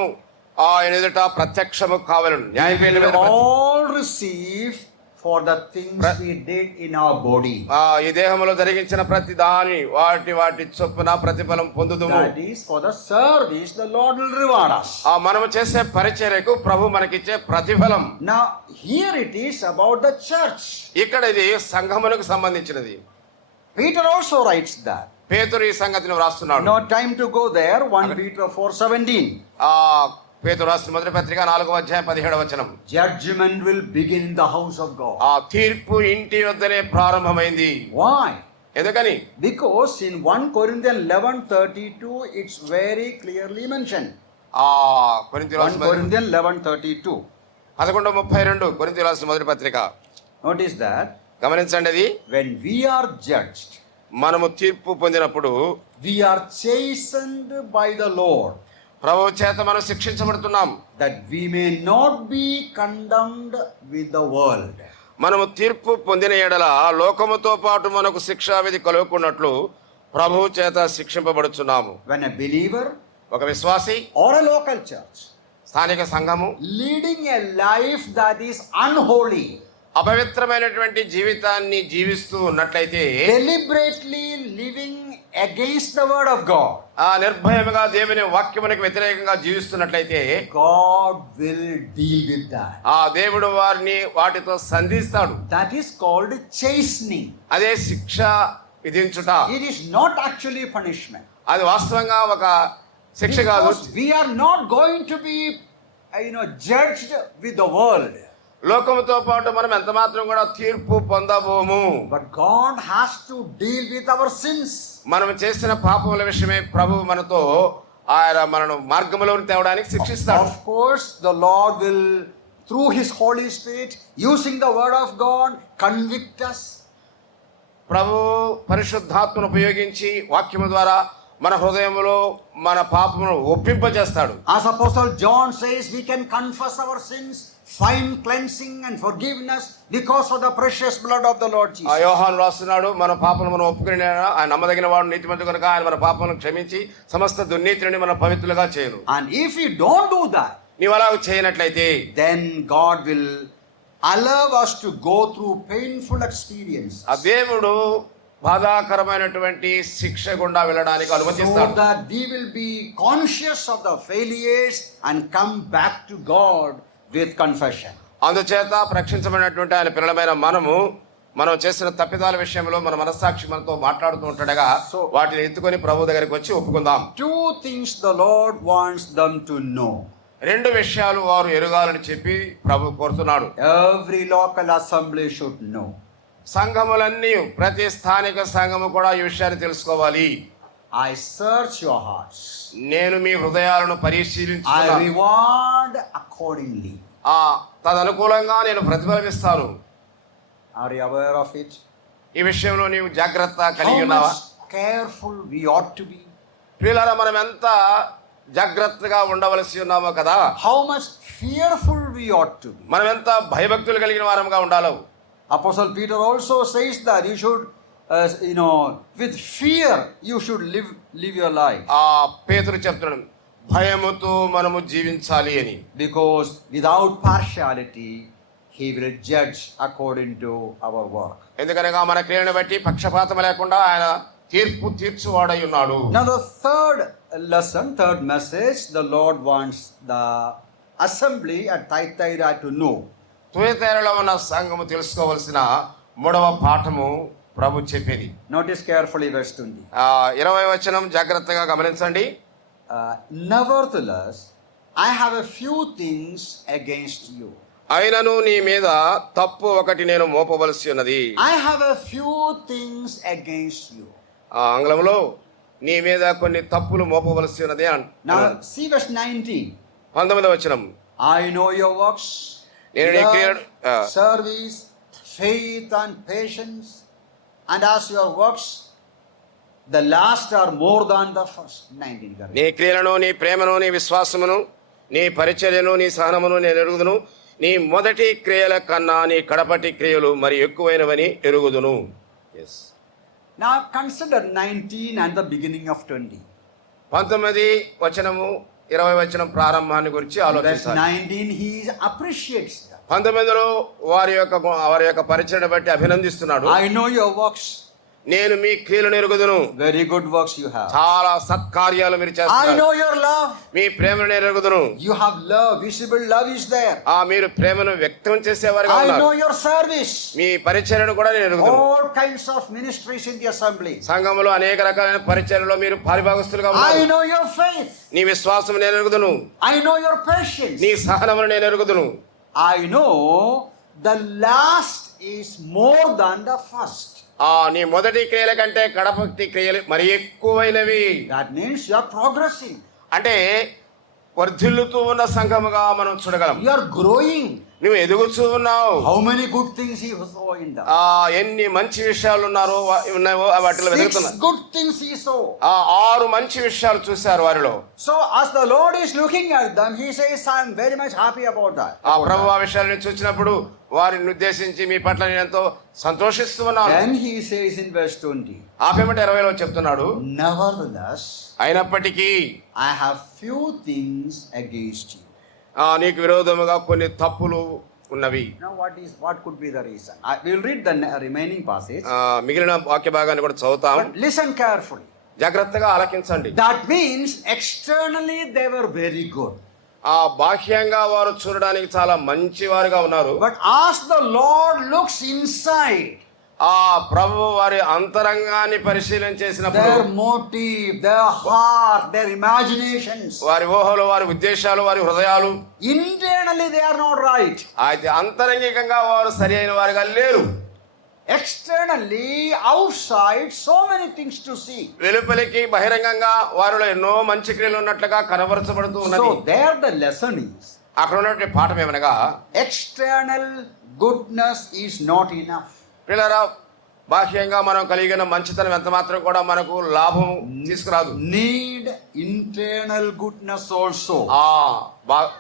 ఆయన ఎదుట ప్రత్యక్షము కావాలను. We న్యాయపీఠమైన will all receive for the things we did in our body. ఈ దేహంలో జరిగించిన ప్రతి దాని వాటి చొప్పున ప్రతిఫలం పొందుదుము. That is for the service the Lord will reward us. మనము చేసే పరిచర్యకు ప్రభు మనకిచ్చే ప్రతిఫలం. Now here it is about the church. ఇక్కడ ఇది సంఘమునకు సంబంధించినది. Peter also writes that. పేతురు ఈ సంగతిని వ్రాస్తున్నాడు. No time to go there. 1 Peter 4:17. పేతురు రాసిన మొదటి పత్రిక 4వ అధ్యాయం 17వ వచనం. Judgment will begin in the house of God. తీర్పు ఇంటి వద్దనే ప్రారంభమైంది. Why? ఎందుకని? Because in 1 Corinthians 11:32 it's very clearly mentioned. 1 Corinthians 11:32. 11:32 కొరింథీయులకు రాసిన మొదటి పత్రిక. Notice that. గమనించండి, అది When we are judged, మనము తీర్పు పొందినప్పుడు we are chastened by the Lord, ప్రభువు చేత మనం శిక్షించబడుతున్నాం. that we may not be condemned with the world. మనము తీర్పు పొందిన ఎడల లోకముతో పాటు మనకు శిక్షావిధి కలుగుకున్నట్లు ప్రభువు చేత శిక్షింపబడుచున్నాము. When a believer ఒక విశ్వాసి or a local church స్థానిక సంఘము leading a life that is unholy, అపవిత్రమైనటువంటి జీవితాన్ని జీవిస్తూ ఉన్నట్లయితే, deliberately living against the word of God, నిర్భయముగా దేవుని వాక్యమునకు వ్యతిరేకంగా జీవిస్తున్నట్లయితే God will deal with that. దేవుడు వారిని వాటితో సంధిస్తాడు. That is called chastening. అదే శిక్ష విధించుట. It is not actually punishment. అది వాస్తవంగా ఒక శిక్ష కాదు. Because we are not going to be judged with the world. లోకముతో పాటు మనం ఎంత మాత్రం కూడా తీర్పు పొందబోము. But God has to deal with our sins. మనం చేసిన పాపముల విషయమే ప్రభు మనతో ఆయన మనను మార్గములోకి తేవడానికి శిక్షిస్తాడు. Of course the Lord will, through his Holy Spirit, using the word of God, convict us. ప్రభు పరిశుద్ధాత్మను ఉపయోగించి వాక్యము ద్వారా మన హృదయములో మన పాపమును ఒప్పింపజేస్తాడు. As Apostle John says, we can confess our sins, find cleansing and forgiveness because of the precious blood of the Lord Jesus. యోహాను రాస్తున్నాడు, మన పాపములను మనం ఒప్పుకుని ఆయన నమ్మదగిన వాడు నీతిమంతుడు కనుక ఆయన మన పాపములను క్షమించి సమస్త దుర్నీతిని మన పవిత్రులుగా చేయను. And if you don't do that, నీవు అలా చేయనట్లయితే then God will allow us to go through painful experiences. దేవుడు బాధాకరమైనటువంటి శిక్ష గుండా వెళ్ళడానికి అనుమతిస్తాడు. So that we will be conscious of the failures and come back to God with confession. అందుచేత రక్షించబడినటువంటి ఆయన పిల్లలమైన మనం చేసిన తప్పిదాల విషయంలో మన మనస్సాక్షి మనతో మాట్లాడుతూ ఉంటుండగా వాటిని ఎత్తుకొని ప్రభు దగ్గరికి వచ్చి ఒప్పుకుందాం. 2 things the Lord wants them to know. 2 విషయాలు వారు ఎరుగాలని చెప్పి ప్రభు కోరుతున్నాడు. Every local assembly should know. సంఘములన్నీ ప్రతి స్థానిక సంఘము కూడా ఈ విషయాన్ని తెలుసుకోవాలి. I search your hearts. నేను మీ హృదయాలను I పరిశీలించుచున్నాను. reward accordingly. తదనుకూలంగా నేను ప్రతిఫలమిస్తాను. Are you aware of it? ఈ విషయంలో నీవు జాగ్రత్త కలిగి How ఉన్నావా? much careful we ought to be. ప్రియులారా, మనం ఎంత జాగ్రత్తగా ఉండవలసి ఉన్నామో కదా. how much fearful we ought to be. మనం ఎంత భయభక్తులు కలిగిన వారంగా ఉండాలో. Apostle Peter also says that you should, with fear you should live your life. ఆ పేతురు చెప్తున్నాడు, భయముతో మనము జీవించాలి అని. Because without partiality, he will judge according to our work. ఎందుకనగా మన క్రియలను బట్టి పక్షపాతం లేకుండా ఆయన తీర్పు తీర్చువాడై ఉన్నాడు. Now the third message, the Lord wants the assembly at Thyatira to know. తుయతైరలో ఉన్న సంఘము తెలుసుకోవలసిన మూడవ పాఠము ప్రభు చెప్పేది. Notice carefully verse 20. 20వ వచనం జాగ్రత్తగా గమనించండి. Nevertheless, I have a few things against you. అయినను నీ మీద తప్పు ఒకటి నేను మోపవలసి ఉన్నది. I have a few things against you. ఆంగ్లంలో నీ మీద కొన్ని తప్పులు మోపవలసి ఉన్నది. Now see verse 19. 19వ వచనం. I know your works, నేను నీ love, క్రియలు service, faith and patience, and as your works, the last are more than the first. 19. నీ క్రియలను, నీ ప్రేమను, నీ విశ్వాసమును, నీ పరిచర్యను, నీ సహనమును నేను ఎరుగుదును. నీ మొదటి క్రియల కన్నా నీ కడపటి క్రియలు మరి ఎక్కువైనవని ఎరుగుదును. Now consider 19 and the beginning of 20. 19 వచనము 20 వచనం ప్రారంభాన్ని గురించి Verse ఆలోచించాలి. 19 he appreciates that. 19లో వారి యొక్క పరిచర్యను బట్టి అభినందిస్తున్నాడు. I know your works. నేను మీ క్రియలను ఎరుగుదును. Very good works you have. చాలా సత్కార్యాలు మీరు I చేస్తారు. know your love. మీ ప్రేమను నేను ఎరుగుదును. You have love, visible love is there. మీరు ప్రేమను వ్యక్తం చేసేవారుగా I ఉన్నారు. know your service. మీ పరిచర్యను కూడా నేను ఎరుగుదును. All kinds of ministries in the assembly. సంఘములో అనేక రకాలైన పరిచర్యలో మీరు పారిభాగస్తులుగా I ఉన్నారు. know your faith. నీ విశ్వాసం నేను ఎరుగుదును. I know your patience. నీ సహనమును నేను ఎరుగుదును. I know the last is more than the first. నీ మొదటి క్రియల కంటే కడపటి క్రియలు మరి ఎక్కువైనవి. That means you are progressing. అంటే వర్ధిల్లుతూ ఉన్న సంఘముగా మనం చూడగలం. You are growing. నువ్వు ఎదుగుతూ ఉన్నావు. How many good things he saw in that? ఎన్ని మంచి విషయాలు ఉన్నాయో వాటిలో 6 వెతుకుతున్నారు. good things he saw. 6 మంచి విషయాలు చూశారు వారిలో. So as the Lord is looking at them, he says, I am very much happy about that. ప్రభు ఆ విషయాలను చూసినప్పుడు వారిని ఉద్దేశించి మీ పట్ల నేను ఎంతో సంతోషిస్తూ ఉన్నాను. Then he says in verse 20, ఆపేమంటే 20లో చెప్తున్నాడు, nevertheless, అయినప్పటికీ I have few things against you. నీకు విరోధముగా కొన్ని తప్పులు ఉన్నవి. Now what could be the reason? I will read the remaining passage. మిగిలిన వాక్య భాగాన్ని కూడా చదువుతాం. But listen carefully. జాగ్రత్తగా ఆలకించండి. That means externally they were very good. బాహ్యంగా వారు చూడడానికి చాలా మంచివారుగా ఉన్నారు. But as the Lord looks inside, ప్రభు వారి అంతరంగాన్ని పరిశీలన చేసినప్పుడు their motive, their heart, their imaginations, వారి ఊహలు, వారి ఉద్దేశాలు, వారి హృదయాలు, internally they are not right. అయితే అంతరంగికంగా వారు సరి అయిన వారుగా లేరు. Externally, outside, so many things to see. వెలుపలికి బహిరంగంగా వారిలో ఎన్నో మంచి క్రియలు ఉన్నట్లుగా కనబరచబడుతూ ఉన్నది. So there the lesson is, అక్కడ ఉన్నటువంటి పాఠం ఏమనగా, external goodness is not enough. పిల్లరా, బాహ్యంగా మనం కలిగిన మంచితనం ఎంత మాత్రం కూడా మనకు లాభం తీసుకురాదు. Need internal goodness also.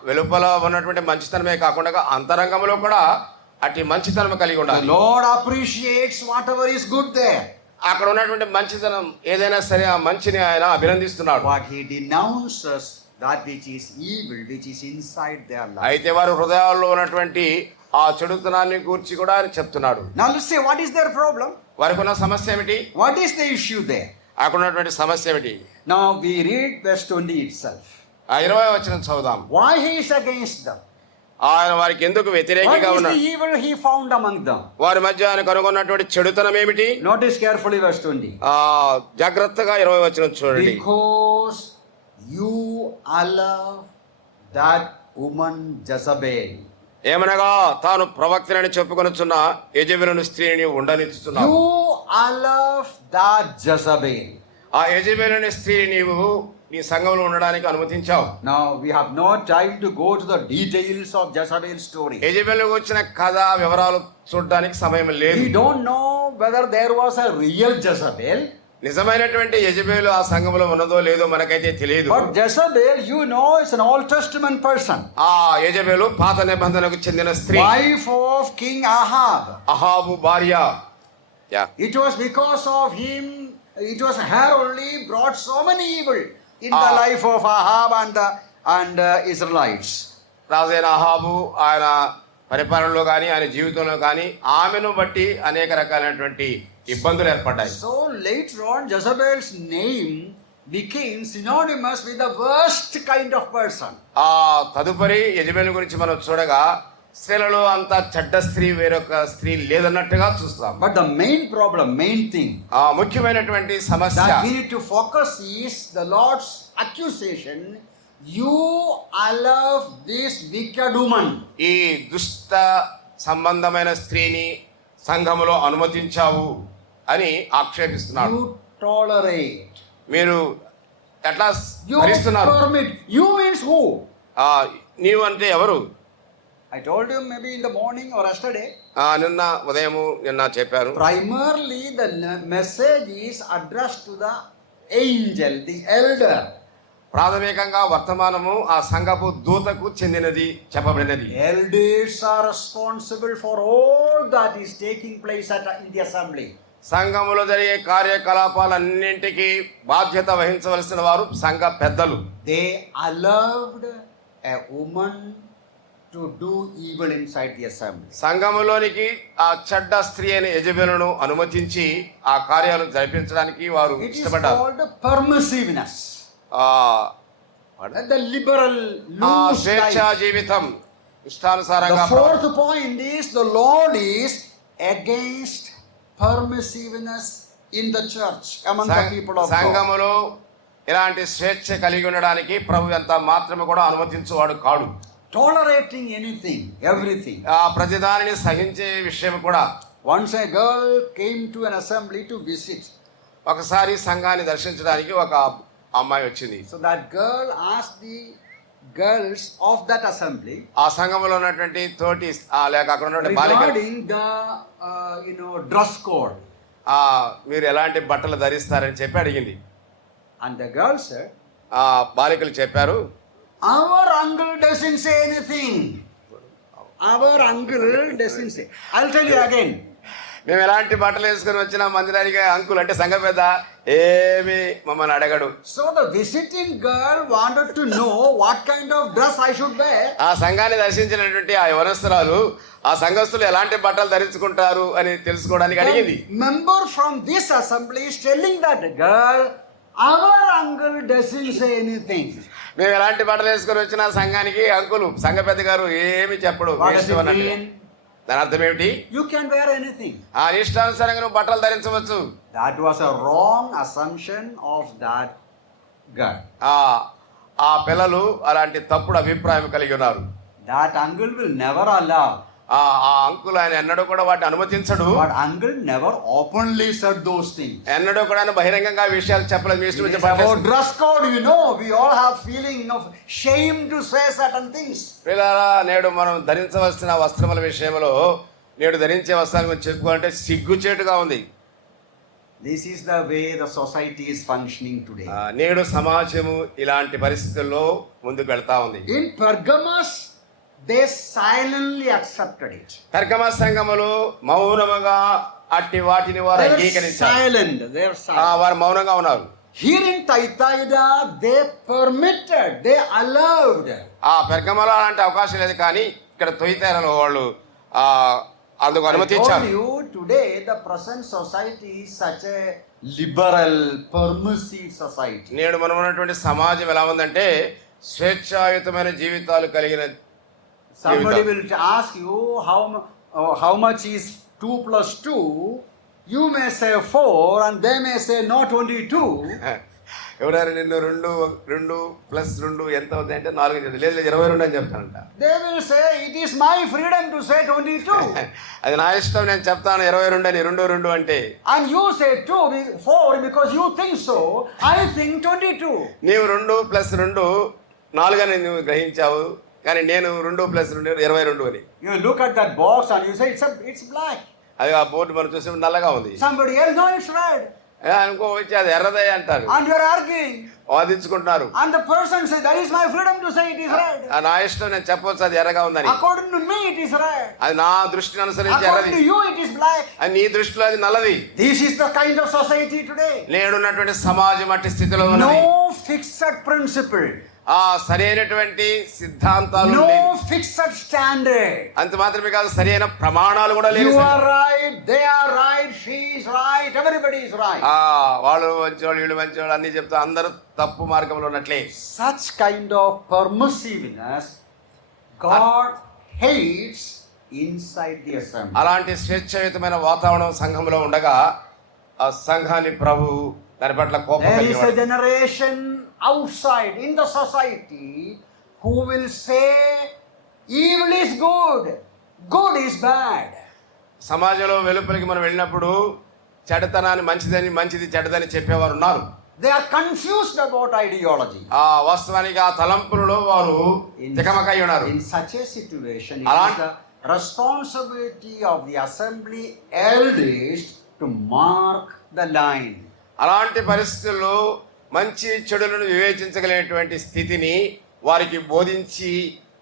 వెలుపల ఉన్నటువంటి మంచితనమే కాకుండా అంతరంగంలో కూడా అట్టి మంచితనం కలిగి The ఉండాలి. Lord appreciates whatever is good there. అక్కడ ఉన్నటువంటి మంచితనం ఏదైనా సరే ఆ మంచిని ఆయన అభినందిస్తున్నాడు. But he denounces that which is evil, which is inside their life. అయితే వారు హృదయాల్లో ఉన్నటువంటి ఆ చెడుతనాన్ని గూర్చి కూడా ఆయన చెప్తున్నాడు. Now let's say, what is their problem? వారికి ఉన్న సమస్య ఏమిటి? What is the issue there? అక్కడ ఉన్నటువంటి సమస్య ఏమిటి? Now we read verse 20 itself. 20వ వచనం చదువుదాం. Why he is against them? ఆయన వారికి ఎందుకు What వ్యతిరేకంగా is the ఉన్నాడు? evil he found among them? వారి మధ్య ఆయన కనుగొన్నటువంటి చెడుతనం ఏమిటి? Notice carefully verse 20. జాగ్రత్తగా 20వ వచనం చూడండి. Because you allow that woman Jezebel. ఏమనగా తాను ప్రవక్తనని చెప్పుకొనుచున్న యెజెబెలు స్త్రీని ఉండనిచ్చుచున్నావు. You allow that Jezebel. ఆ యెజెబెలు స్త్రీ నీవు నీ సంఘంలో ఉండడానికి అనుమతించావు. Now we have no time to go to the details of Jezebel's story. యెజెబెలు వచ్చిన కథ వివరాలు చూడడానికి సమయం లేదు. We don't know whether there was a real Jezebel నిజమైనటువంటి యెజబెలు ఆ సంఘములో ఉన్నదో లేదో మనకైతే తెలియదు. But Jezebel, you know, is an Old Testament person. ఆ యెజబెలు పాత నిబంధనకు చెందిన స్త్రీ, Wife of King Ahab. అహాబు భార్య. It was because of him, it was her only brought so many evil in the life of Ahab and Israelites. రాజైన అహాబు ఆయన పరిపాలనలో కానీ ఆయన జీవితంలో కానీ ఆమెను బట్టి అనేక రకాలైనటువంటి ఇబ్బందులు ఏర్పడ్డాయి. So later on, Jezebel's name became synonymous with the worst kind of person. ఆ తదుపరి యెజబెలు గురించి మనం చూడగా స్త్రీలలో అంత చెడ్డ స్త్రీ వేరొక స్త్రీ లేదన్నట్టుగా చూస్తాం. But the main problem, main thing ఆ ముఖ్యమైనటువంటి సమస్య that we need to focus is the Lord's accusation. You allow this wicked woman. ఈ దుష్ట సంబంధమైన స్త్రీని సంఘములో అనుమతించావు అని ఆక్షేపిస్తున్నాడు. You tolerate. మీరు ఎట్లా You భరిస్తున్నారు? permit. You means who? నీవు అంటే ఎవరు? I told you maybe in the morning or yesterday. నిన్న ఉదయము చెప్పారు. Primarily the message is addressed to the angel, the elder. ప్రాథమికంగా వర్తమానము ఆ సంఘపు దూతకు చెందినది చెప్పబడినది. Elders are responsible for all that is taking place in the assembly. సంఘములో జరిగే కార్యకలాపాలన్నింటికి బాధ్యత వహించవలసిన వారు సంఘ పెద్దలు. They allowed a woman to do evil inside the assembly. సంఘములోనికి ఆ చెడ్డ స్త్రీ అయిన యెజబెలును అనుమతించి ఆ కార్యాలు జరిపించడానికి వారు It is ఇష్టపడ్డారు. called permissiveness. The liberal loose స్వేచ్ఛా life. జీవితం The ఇష్టానుసారంగా. fourth point is the Lord is against permissiveness in the church among the people of God. సంఘములో ఇలాంటి స్వేచ్ఛ కలిగి ఉండడానికి ప్రభు ఎంత మాత్రమే కూడా అనుమతించువాడు కాడు. Tolerating anything, everything. ఆ ప్రతిదానిని సహించే విషయం కూడా. Once a girl came to an assembly to visit. ఒకసారి సంఘాన్ని దర్శించడానికి ఒక అమ్మాయి వచ్చింది. So that girl asked the girls of that assembly ఆ సంఘంలో ఉన్నటువంటి తోటి లేక అక్కడ ఉన్నటువంటి బాలికలు regarding the dress code. మీరు ఎలాంటి బట్టలు ధరిస్తారని చెప్పి అడిగింది. And the girl said, ఆ బాలికలు చెప్పారు, our uncle doesn't say anything. Our uncle doesn't say. I'll tell you again. మేము ఎలాంటి బట్టలు వేసుకొని వచ్చిన మందిరానికి అంకుల్ అంటే సంఘ పెద్ద ఏమి మమ్మల్ని అడగడు. So the visiting girl wanted to know what kind of dress I should wear. ఆ సంఘాన్ని దర్శించినటువంటి ఆ యవనస్తురాలు ఆ సంఘస్థులు ఎలాంటి బట్టలు ధరించుకుంటారు అని తెలుసుకోవడానికి అడిగింది. Member from this assembly is telling that girl, our uncle doesn't say anything. మేము ఎలాంటి బట్టలు వేసుకొని వచ్చిన సంఘానికి అంకులు సంఘ పెద్ద గారు ఏమి చెప్పడు. What does it mean? దాని అర్థం ఏమిటి? You can wear anything. ఆ ఇష్టానుసారంగా నువ్వు బట్టలు ధరించవచ్చు. That was a wrong assumption of that girl. ఆ పిల్లలు అలాంటి తప్పుడు అభిప్రాయం కలిగి ఉన్నారు. That uncle will never allow. ఆ అంకుల్ ఆయన ఎన్నడూ కూడా వాటిని అనుమతించడు. But uncle never openly said those things. ఎన్నడూ కూడా ఆయన బహిరంగంగా ఆ విషయాలు చెప్పలేదు. మీ ఇష్టం వచ్చే About dress code, we all have feeling of shame to say certain things. పిల్లలా నేడు మనం ధరించవలసిన వస్త్రముల విషయంలో నేడు ధరించే వస్త్రాల గురించి చెప్పుకోవాలంటే సిగ్గుచేటుగా ఉంది. This is the way the society is functioning today. నేడు సమాజము ఇలాంటి పరిస్థితుల్లో ముందుకు వెళ్తా ఉంది. In Pergamos, they silently accepted it. పెర్గమ సంఘములో మౌనముగా అట్టి వాటిని వారు They were అంగీకరించారు. silent. వారు మౌనంగా ఉన్నారు. Here in Thyatira, they permitted, they allowed. పెర్గమలో అలాంటి అవకాశం లేదు, కానీ ఇక్కడ తొయితేరలో వాళ్ళు అందుకు I అనుమతించారు. told you today, the present society is such a liberal, permissive society. నేడు మనం ఉన్నటువంటి సమాజం ఎలా ఉందంటే స్వేచ్ఛాయుతమైన జీవితాలు కలిగిన. Somebody will ask you how much is 2 plus 2. You may say 4 and they may say not only 2. ఎవరైనా నిన్ను 2 ప్లస్ 2 ఎంత అవుతుంది అంటే 4 లేదు 22 అని చెప్తానంట. They will say it is my freedom to say 22. అది నా ఇష్టం, నేను చెప్తాను 22 అని. 2 అంటే And you say 4 because you think so. I think 22. నీవు 2 ప్లస్ 2 4 అని నువ్వు గ్రహించావు, కానీ నేను 2 ప్లస్ 2 22 అని. You look at that box and you say it's black. అది ఆ బోర్డు మనం చూసి నల్లగా ఉంది. Somebody else, no, it's red. అనుకో వచ్చి అది ఎర్రదే అంటారు, And you are arguing. వాదించుకుంటున్నారు. And the person says, that is my freedom to say it is red. నా ఇష్టం, నేను చెప్పవచ్చు అది ఎర్రగా ఉందని. According to me, it is red. అది నా దృష్టిని అనుసరించి According ఎర్రది, to you, it is black. అది నీ దృష్టిలో అది నల్లది. This is the kind of society today. నేడున్నటువంటి సమాజం అట్టి స్థితిలో ఉన్నది. No fixed principle. ఆ సరైనటువంటి సిద్ధాంతాలు No లేవు. fixed standard. అంత మాత్రమే కాదు, సరైన ప్రమాణాలు కూడా లేవు. You are right, they are right, she is right, everybody is right. వాళ్ళు మంచివాళ్ళు, వీళ్ళు మంచివాళ్ళు అన్ని చెప్తా అందరూ తప్పు మార్గంలో ఉన్నట్లే. Such kind of permissiveness God hates inside the assembly. అలాంటి స్వేచ్ఛాయుతమైన వాతావరణం సంఘంలో ఉండగా ఆ సంఘాన్ని ప్రభు దాని పట్ల కోపం There is a కలిగేవాడు. generation outside in the society who will say evil is good, good is bad. సమాజంలో వెలుపలికి మనం వెళ్ళినప్పుడు చెడ్డతనాన్ని మంచిదని, మంచిది చెడ్డదని చెప్పేవారు ఉన్నారు. They are confused about ideology. వాస్తవానికి ఆ తలంపులలో వారు తికమకై ఉన్నారు. In such a situation, it Alan- is the responsibility of the assembly elders to mark the line. అలాంటి పరిస్థితుల్లో మంచి చెడులను వివేచించగలిగినటువంటి స్థితిని వారికి బోధించి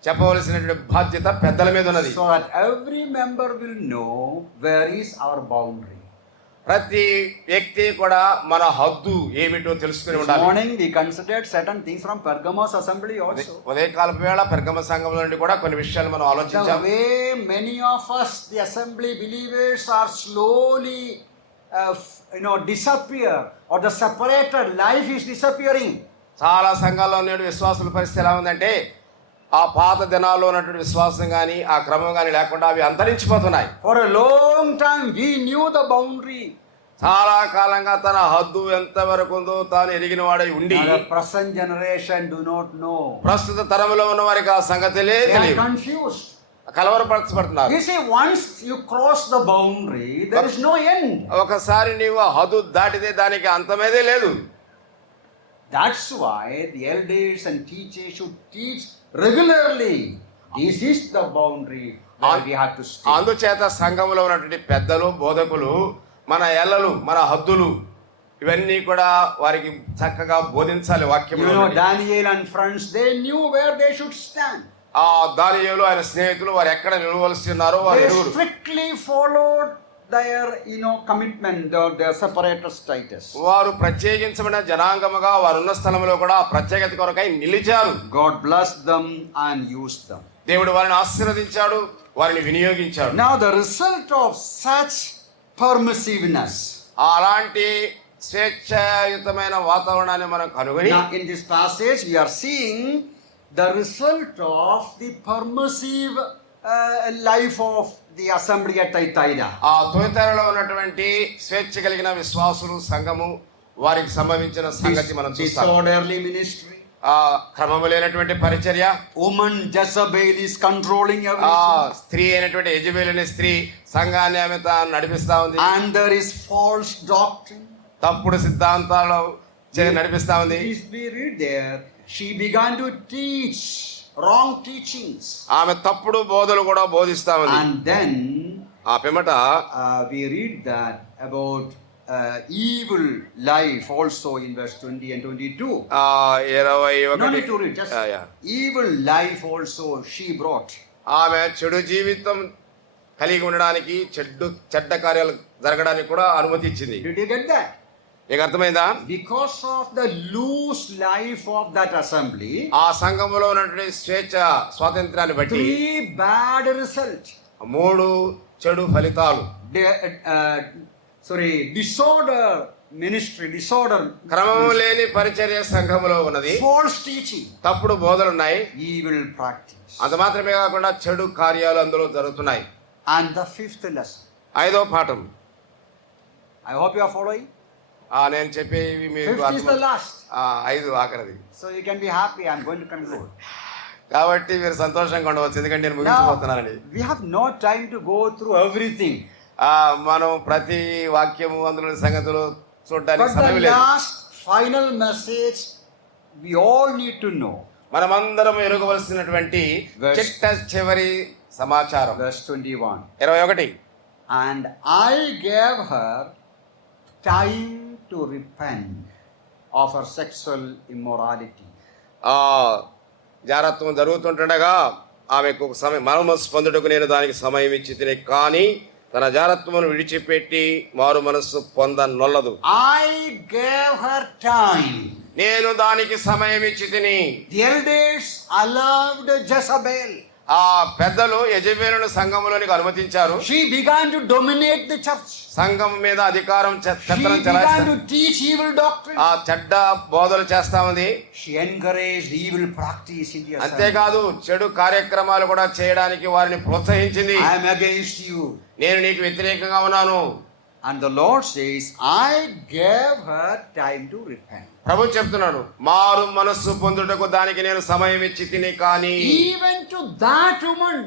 చెప్పవలసినటువంటి బాధ్యత పెద్దల మీద ఉన్నది. So that every member will know where is our boundary. ప్రతి వ్యక్తి కూడా మన హద్దు ఏమిటో తెలుసుకుని This ఉండాలి. morning we considered certain things from Pergamos assembly also. ఉదయకాలపు వేళ పెర్గమ సంఘం నుండి కూడా కొన్ని విషయాలు మనం The ఆలోచించాం. way many of us, the assembly believers, are slowly disappear, or the separated life is disappearing. చాలా సంఘాల్లో నేడు విశ్వాసుల పరిస్థితి ఎలా ఉందంటే ఆ పాత దినాల్లో ఉన్నటువంటి విశ్వాసం కానీ ఆ క్రమం కానీ లేకుండా అవి అంతరించిపోతున్నాయి. For a long time we knew the boundary. చాలా కాలంగా తన హద్దు ఎంత వరకు ఉందో తాను ఎరిగిన వాడై ఉండి Now the present generation do not know. ప్రస్తుత తరంలో ఉన్న వారికి ఆ సంగతి They are తెలియదు, confused. కలవరపరచబడుతున్నారు. You see, once you cross the boundary, there is no end. ఒకసారి నీవు ఆ హద్దు దాటితే దానికి అంతమేదే లేదు. That's why the elders and teachers should teach regularly. This is the boundary that we have to stay. అందుచేత సంఘంలో ఉన్నటువంటి పెద్దలు, బోధకులు మన ఎల్లలు, మన హద్దులు ఇవన్నీ కూడా వారికి చక్కగా బోధించాలి. వాక్యంలో You know, Daniel and friends, they knew where they should stand. ఆ దానియేలు ఆయన స్నేహితులు వారు ఎక్కడ నిలవలసి ఉన్నారో వారు They ఎరుగురు. strictly followed their commitment or their separated status. వారు ప్రత్యేకించబడిన జనాంగముగా వారున్న స్థలంలో కూడా ఆ ప్రత్యేకత కొరకై నిలిచారు. God blessed them and used them. దేవుడు వారిని ఆశీర్వదించాడు, వారిని వినియోగించాడు. Now the result of such permissiveness. అలాంటి స్వేచ్ఛాయుతమైన వాతావరణాన్ని మనం కనుగొని Now in this passage we are seeing the result of the permissive life of the assembly at Thyatira. ఆ తొలితరలో ఉన్నటువంటి స్వేచ్ఛ కలిగిన విశ్వాసులు సంఘము వారికి సంభవించిన సంగతి మనం చూస్తాం. Disorderly ministry. ఆ క్రమము లేనటువంటి పరిచర్య, Woman Jezebel is controlling ఆ everything. స్త్రీ అయినటువంటి యెజబెల్ అనే స్త్రీ సంఘాన్ని ఆమె తాను నడిపిస్తా ఉంది. And there is false doctrine. తప్పుడు సిద్ధాంతాలు నడిపిస్తా ఉంది. If we read there, she began to teach wrong teachings. ఆమె తప్పుడు బోధలు కూడా బోధిస్తా ఉంది. And then ఆ పిమ్మట we read that about evil life also in verse 20 and 22. 21. No need to read, just evil life also she brought. ఆమె చెడు జీవితం కలిగి ఉండడానికి చెడ్డ కార్యాలు జరగడానికి కూడా అనుమతి ఇచ్చింది. Did you get that? నీకు అర్థమైందా? Because of the loose life of that assembly, ఆ సంఘములో ఉన్నటువంటి స్వాతంత్రాన్ని బట్టి 3 bad results. 3 చెడు ఫలితాలు. Disorder ministry, disorder, క్రమము లేని పరిచర్య సంఘములో ఉన్నది. false teaching, తప్పుడు బోధలు ఉన్నాయి. evil practice. అంత మాత్రమే కాకుండా చెడు కార్యాలు అందులో జరుగుతున్నాయి. And the 5th lesson. 5వ పాఠం. I hope you are following. నేను చెప్పేవి మీకు 5th is the last. 5 ఆఖరిది. So you can be happy. I am going to conclude. కాబట్టి మీరు సంతోషంగా ఉండవచ్చు, ఎందుకంటే నేను ముగించబోతున్నానండి. We have no time to go through everything. మనం ప్రతి వాక్యము అందులో సంగతులు చూడడానికి But సమయం the లేదు. last final message we all need to know. మనమందరం ఎరుగవలసినటువంటి చిట్ట చివరి సమాచారం. Verse 21. 21. And I gave her time to repent of her sexual immorality. ఆ జారత్వం జరుగుతుంటుండగా ఆమెకు ఒక సమయం మారు మనస్సు పొందుటకు నేను దానికి సమయం ఇచ్చి తిని, కానీ తన జారత్వమును విడిచిపెట్టి మారు మనస్సు పొందనొల్లదు. I gave her time. నేను దానికి సమయం ఇచ్చి తిని. The elders allowed Jezebel. ఆ పెద్దలు యెజబెలును సంఘములోనికి అనుమతించారు. She began to dominate the church. సంఘం మీద అధికారం She పెత్తనం began చెలాయిస్తారు. to teach evil doctrine. ఆ చెడ్డ బోధలు చేస్తా ఉంది. She encouraged evil practice in the assembly. అంతేకాదు చెడు కార్యక్రమాలు కూడా చేయడానికి వారిని ప్రోత్సహించింది. I am against you. నేను నీకు వ్యతిరేకంగా ఉన్నాను. And the Lord says, I gave her time to repent. ప్రభు చెప్తున్నాడు, మారు మనస్సు పొందుటకు దానికి నేను సమయం ఇచ్చి తిని, కానీ Even to that woman,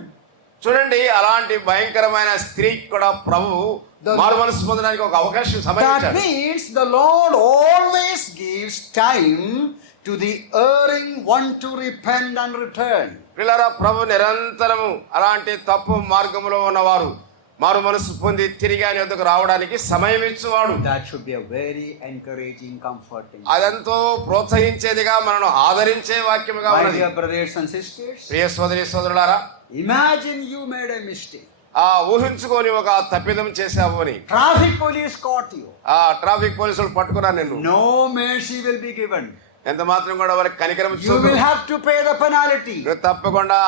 చూడండి అలాంటి భయంకరమైన స్త్రీకి కూడా ప్రభు మారు మనస్సు పొందడానికి ఒక అవకాశం సమయం that ఇచ్చాడు. means the Lord always gives time to the erring one to repent and return. పిల్లరా, ప్రభు నిరంతరము అలాంటి తప్పు మార్గంలో ఉన్నవారు మారు మనస్సు పొంది తిరిగి ఆయన వద్దకు రావడానికి సమయం ఇచ్చేవాడు. That should be a very encouraging, comforting. అదంతో ప్రోత్సహించేదిగా మనను ఆదరించే వాక్యముగా My ఉన్నది. dear brothers and sisters, ప్రియ సోదరి సోదరులారా, imagine you made a mistake. ఊహించుకొని ఒక తప్పిదం చేశావు అని Traffic police caught you. Traffic పోలీసులు పట్టుకున్నారు నిన్ను. No mercy will be given. ఎంత మాత్రం కూడా వారికి కనికరం You చూపరు. will have to pay the penalty. నువ్వు తప్పకుండా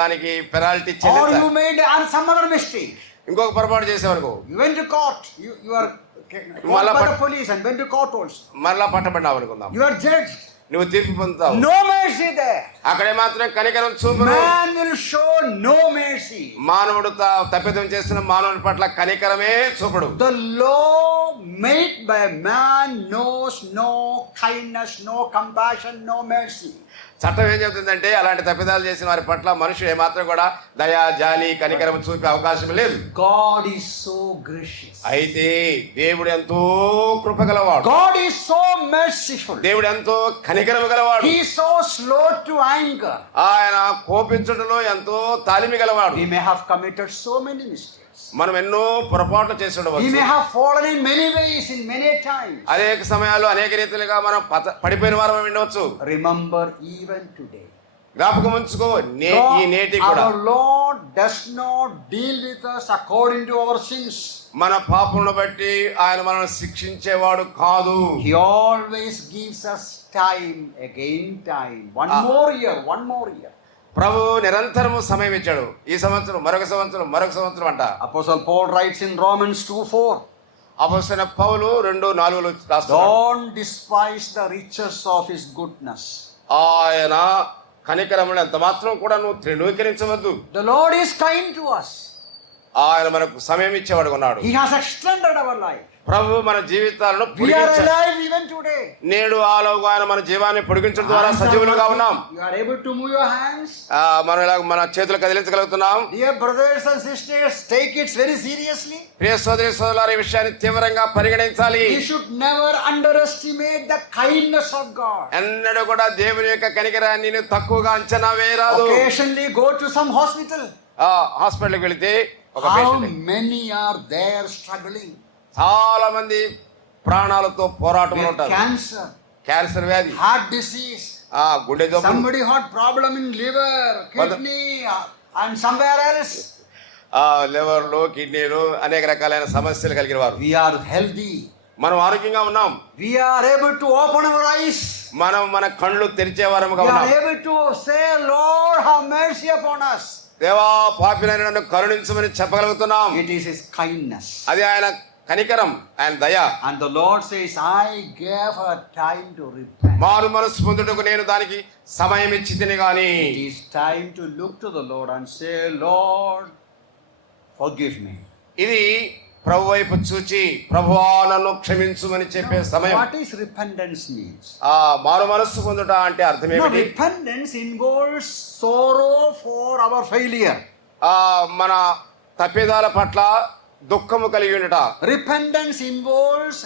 దానికి పెనాల్టీ Or చెల్లించాలి. you made some other mistake. ఇంకొక పొరపాటు చేసేవరకు You went to court. You are caught Mala by pat- the police and went to court also. మరలా పట్టబడినావు అనుకుందాం. You are judged. నువ్వు తీర్పు పొందుతావు. No mercy there. అక్కడే మాత్రం కనికరం చూపరు. Man will show no mercy. మానవుడు తప్పిదం చేస్తున్న మానవుని పట్ల కనికరమే చూపడు. The law made by man knows no kindness, no compassion, no mercy. చట్టం ఏం చెబుతుందంటే అలాంటి తప్పిదాలు చేసిన వారి పట్ల మనుషులు ఏమాత్రం కూడా దయా జాలి కనికరం చూపే అవకాశం లేదు. God is so gracious. అయితే దేవుడు ఎంతో కృప గలవాడు. God is so merciful. దేవుడు ఎంతో కనికరం గలవాడు. He is so slow to anger. ఆయన కోపించుటలో ఎంతో తాలిమి గలవాడు. We may have committed so many mistakes. మనం ఎన్నో పొరపాట్లు చేసి We ఉండవచ్చు. may have fallen in many ways, in many times. అనేక సమయాల్లో అనేక రీతిలుగా మనం పడిపోయిన వారం ఉండవచ్చు. Remember, even today, జ్ఞాపకం ఉంచుకో, ఈ నేటి కూడా our Lord does not deal with us according to our sins. మన పాపములను బట్టి ఆయన మనల్ని శిక్షించేవాడు కాదు. He always gives us time, again time. One more year. ప్రభు నిరంతరము సమయం ఇచ్చాడు. ఈ సంవత్సరం మరొక సంవత్సరం అంట. Apostle Paul writes in Romans 2:4, అపొస్తలుడైన పౌలు 2:4 రాస్తాడు. don't despise the riches of his goodness. ఆయన కనికరమును ఎంత మాత్రం కూడా నువ్వు తృణీకరించవద్దు. The Lord is kind to us. ఆయన మనకు సమయం ఇచ్చేవాడు ఉన్నాడు. He has extended our life. ప్రభు మన జీవితాలను We are పొడిగించాడు. alive even today. నేడు ఆలోగా ఆయన మన జీవాన్ని పొడిగించడం ద్వారా Hands are సజీవులుగా working. ఉన్నాం. You are able to move your hands. మనం ఇలా మన చేతులు కదిలించగలుగుతున్నాం. Dear brothers and sisters, take it very seriously. ప్రియ సోదరి సోదరులారా, ఈ విషయాన్ని తీవ్రంగా పరిగణించాలి. We should never underestimate the kindness of God. ఎన్నడూ కూడా దేవుని యొక్క కనికరాన్ని నువ్వు తక్కువగా అంచనా వేయరాదు. Occasionally go to some hospital. హాస్పిటల్కి వెళితే ఒక How patient, many are there struggling? చాలా మంది ప్రాణాలతో పోరాటంలో With ఉంటారు. cancer, క్యాన్సర్ వ్యాధి, heart disease, గుండె జబ్బు, somebody had problem in liver, kidney, and somewhere else. లివర్లు, కిడ్నీలు, అనేక రకాలైన సమస్యలు కలిగిన వారు. We are healthy. మనం ఆరోగ్యంగా ఉన్నాం. We are able to open our eyes. మనం మన కళ్ళు తెరిచే వారముగా We ఉన్నాం. are able to say, Lord, have mercy upon us. దేవా, పాపినైన నన్ను కరుణించమని చెప్పగలుగుతున్నాం. It is his kindness. అది ఆయన కనికరం, ఆయన దయ. And the Lord says, I gave her time to repent. మారు మనస్సు పొందుటకు నేను దానికి సమయం ఇచ్చి తిని గాని. It is time to look to the Lord and say, Lord, forgive me. ఇది ప్రభు వైపు చూచి, ప్రభువా నన్ను క్షమించుమని చెప్పే సమయం. What is repentance means? మారు మనస్సు పొందుట అంటే అర్థం No, ఏమిటి? repentance involves sorrow for our failure. మన తప్పిదాల పట్ల దుఃఖము కలిగి ఉండట. Repentance involves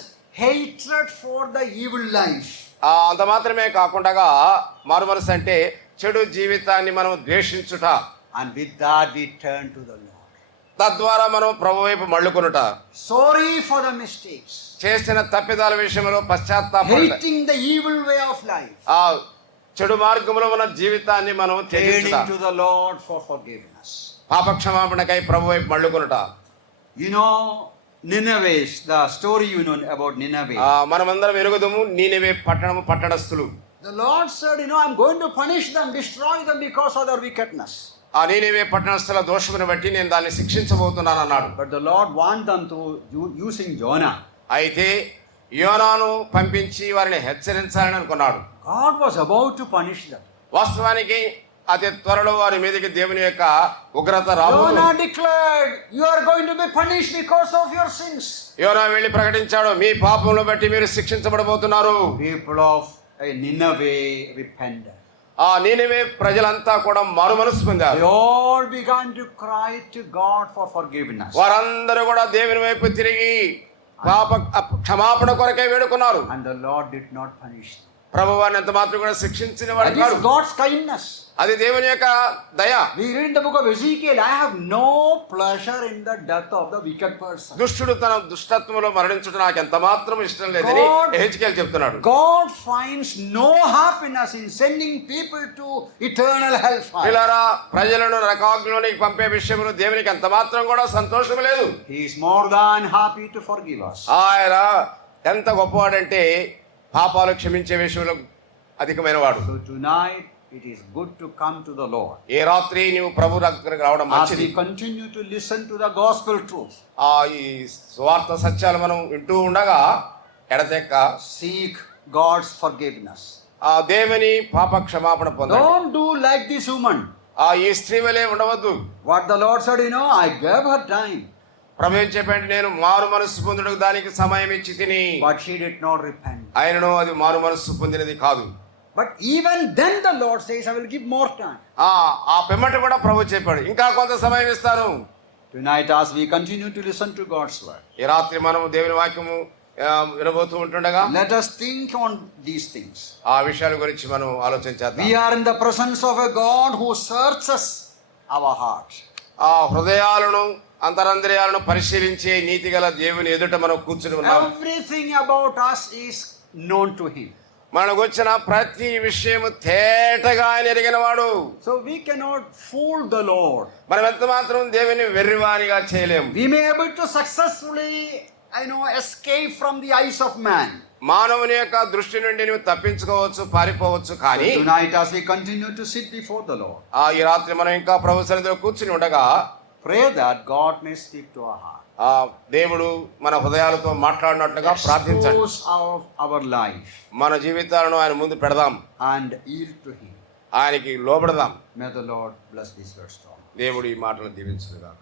hatred for the evil life. అంత మాత్రమే కాకుండా మారు మనస్సు అంటే చెడు జీవితాన్ని మనం ద్వేషించుట. And with that we turn to the Lord. తద్వారా మనం ప్రభు వైపు మళ్ళుకొనుట, sorry for the mistakes, చేసిన తప్పిదాల విషయంలో పశ్చాత్తాపం, hating the evil way of life, ఆ చెడు మార్గంలో ఉన్న జీవితాన్ని మనం turning త్యజించుట, to the Lord for forgiveness. పాప క్షమాపణకై ప్రభు వైపు మళ్ళుకొనుట. You know, Nineveh, the story you know about Nineveh. మనమందరం ఎరుగుదము నీనెవే పట్టణము పట్టణస్థులు. The Lord said, you know, I'm going to punish them, destroy them because of their wickedness. ఆ నీనెవే పట్టణస్థుల దోషమును బట్టి నేను దాన్ని శిక్షించబోతున్నాను అన్నాడు. But the Lord wanted them to using Jonah. అయితే యోనాను పంపించి వారిని హెచ్చరించాలని అనుకున్నాడు. God was about to punish them. వాస్తవానికి అతి త్వరలో వారి మీదకి దేవుని యొక్క ఉగ్రత రాబోతుంది. Jonah declared, you are going to be punished because of your sins. యోనా వెళ్ళి ప్రకటించాడు, మీ పాపములను బట్టి మీరు శిక్షించబడబోతున్నారు. People of Nineveh repented. ఆ నీనెవే ప్రజలంతా కూడా మారు మనసు పొందారు. They all began to cry to God for forgiveness. వారందరూ కూడా దేవుని వైపు తిరిగి పాప క్షమాపణ కొరకై వేడుకున్నారు. And the Lord did not punish them. ప్రభువాన్ని ఎంత మాత్రం కూడా శిక్షించిన వాడు That కాదు. is God's kindness. అది దేవుని యొక్క దయ. We read in the book of Ezekiel, I have no pleasure in the death of the wicked person. దుష్టుడు తన దుష్టత్వంలో మరణించుట నాకు ఎంత మాత్రం ఇష్టం లేదని ఎహెజ్కేలు చెప్తున్నాడు. God finds no happiness in sending people to eternal hellfire. పిల్లరా, ప్రజలను నరకాగ్నిలోనికి పంపే విషయంలో దేవునికి ఎంత మాత్రం కూడా సంతోషం లేదు. He is more than happy to forgive us. ఆయన ఎంత గొప్పవాడంటే పాపాలు క్షమించే విషయంలో అధికమైన వాడు. So tonight it is good to come to the Lord. ఏ రాత్రి నీవు ప్రభు దగ్గరికి రావడం As మంచిది. we continue to listen to the gospel truth, ఈ స్వార్థ సత్యాలు మనం వింటూ ఉండగా ఎడతెక్క seek God's forgiveness. ఆ దేవుని పాప క్షమాపణ పొందండి. Don't do like this woman. ఈ స్త్రీ వలె ఉండవద్దు. What the Lord said, you know, I gave her time, ప్రభు ఏం చెప్పండి, నేను మారు మనస్సు పొందుటకు దానికి సమయం ఇచ్చి తిని, but she did not repent. ఆయనను అది మారు మనస్సు పొందినది కాదు. But even then the Lord says, I will give more time. ఆ పిమ్మట కూడా ప్రభు చెప్పాడు, ఇంకా కొంత సమయం ఇస్తాను. Tonight as we continue to listen to God's word, ఈ రాత్రి మనము దేవుని వాక్యము వినబోతూ ఉంటుండగా let us think on these things. ఆ విషయాల గురించి మనం ఆలోచించేద్దాం. We are in the presence of a God who searches our hearts. ఆ హృదయాలను అంతరంద్రియాలను పరిశీలించే నీతిగల దేవుని ఎదుట మనం కూర్చుని ఉన్నాం. Everything about us is known to him. మనకు వచ్చిన ప్రతి విషయము తేటగా ఆయన ఎరిగిన వాడు. So we cannot fool the Lord. మనం ఎంత మాత్రం దేవుని వెర్రివానిగా చేయలేము. We may be able to successfully, escape from the eyes of man. మానవుని యొక్క దృష్టి నుండి నువ్వు తప్పించుకోవచ్చు, పారిపోవచ్చు. కానీ Tonight as we continue to sit before the Lord, ఈ రాత్రి మనం ఇంకా ప్రభు సన్నిధిలో కూర్చుని ఉండగా pray that God may speak to our heart. దేవుడు మన హృదయాలతో మాట్లాడినట్లుగా ప్రార్థించండి. Expose our life మన జీవితాలను ఆయన ముందు పెడదాం, and yield to him. ఆయనకి లోబడదాం. May the Lord bless these words. దేవుడు ఈ మాటలను దీవించుగాక.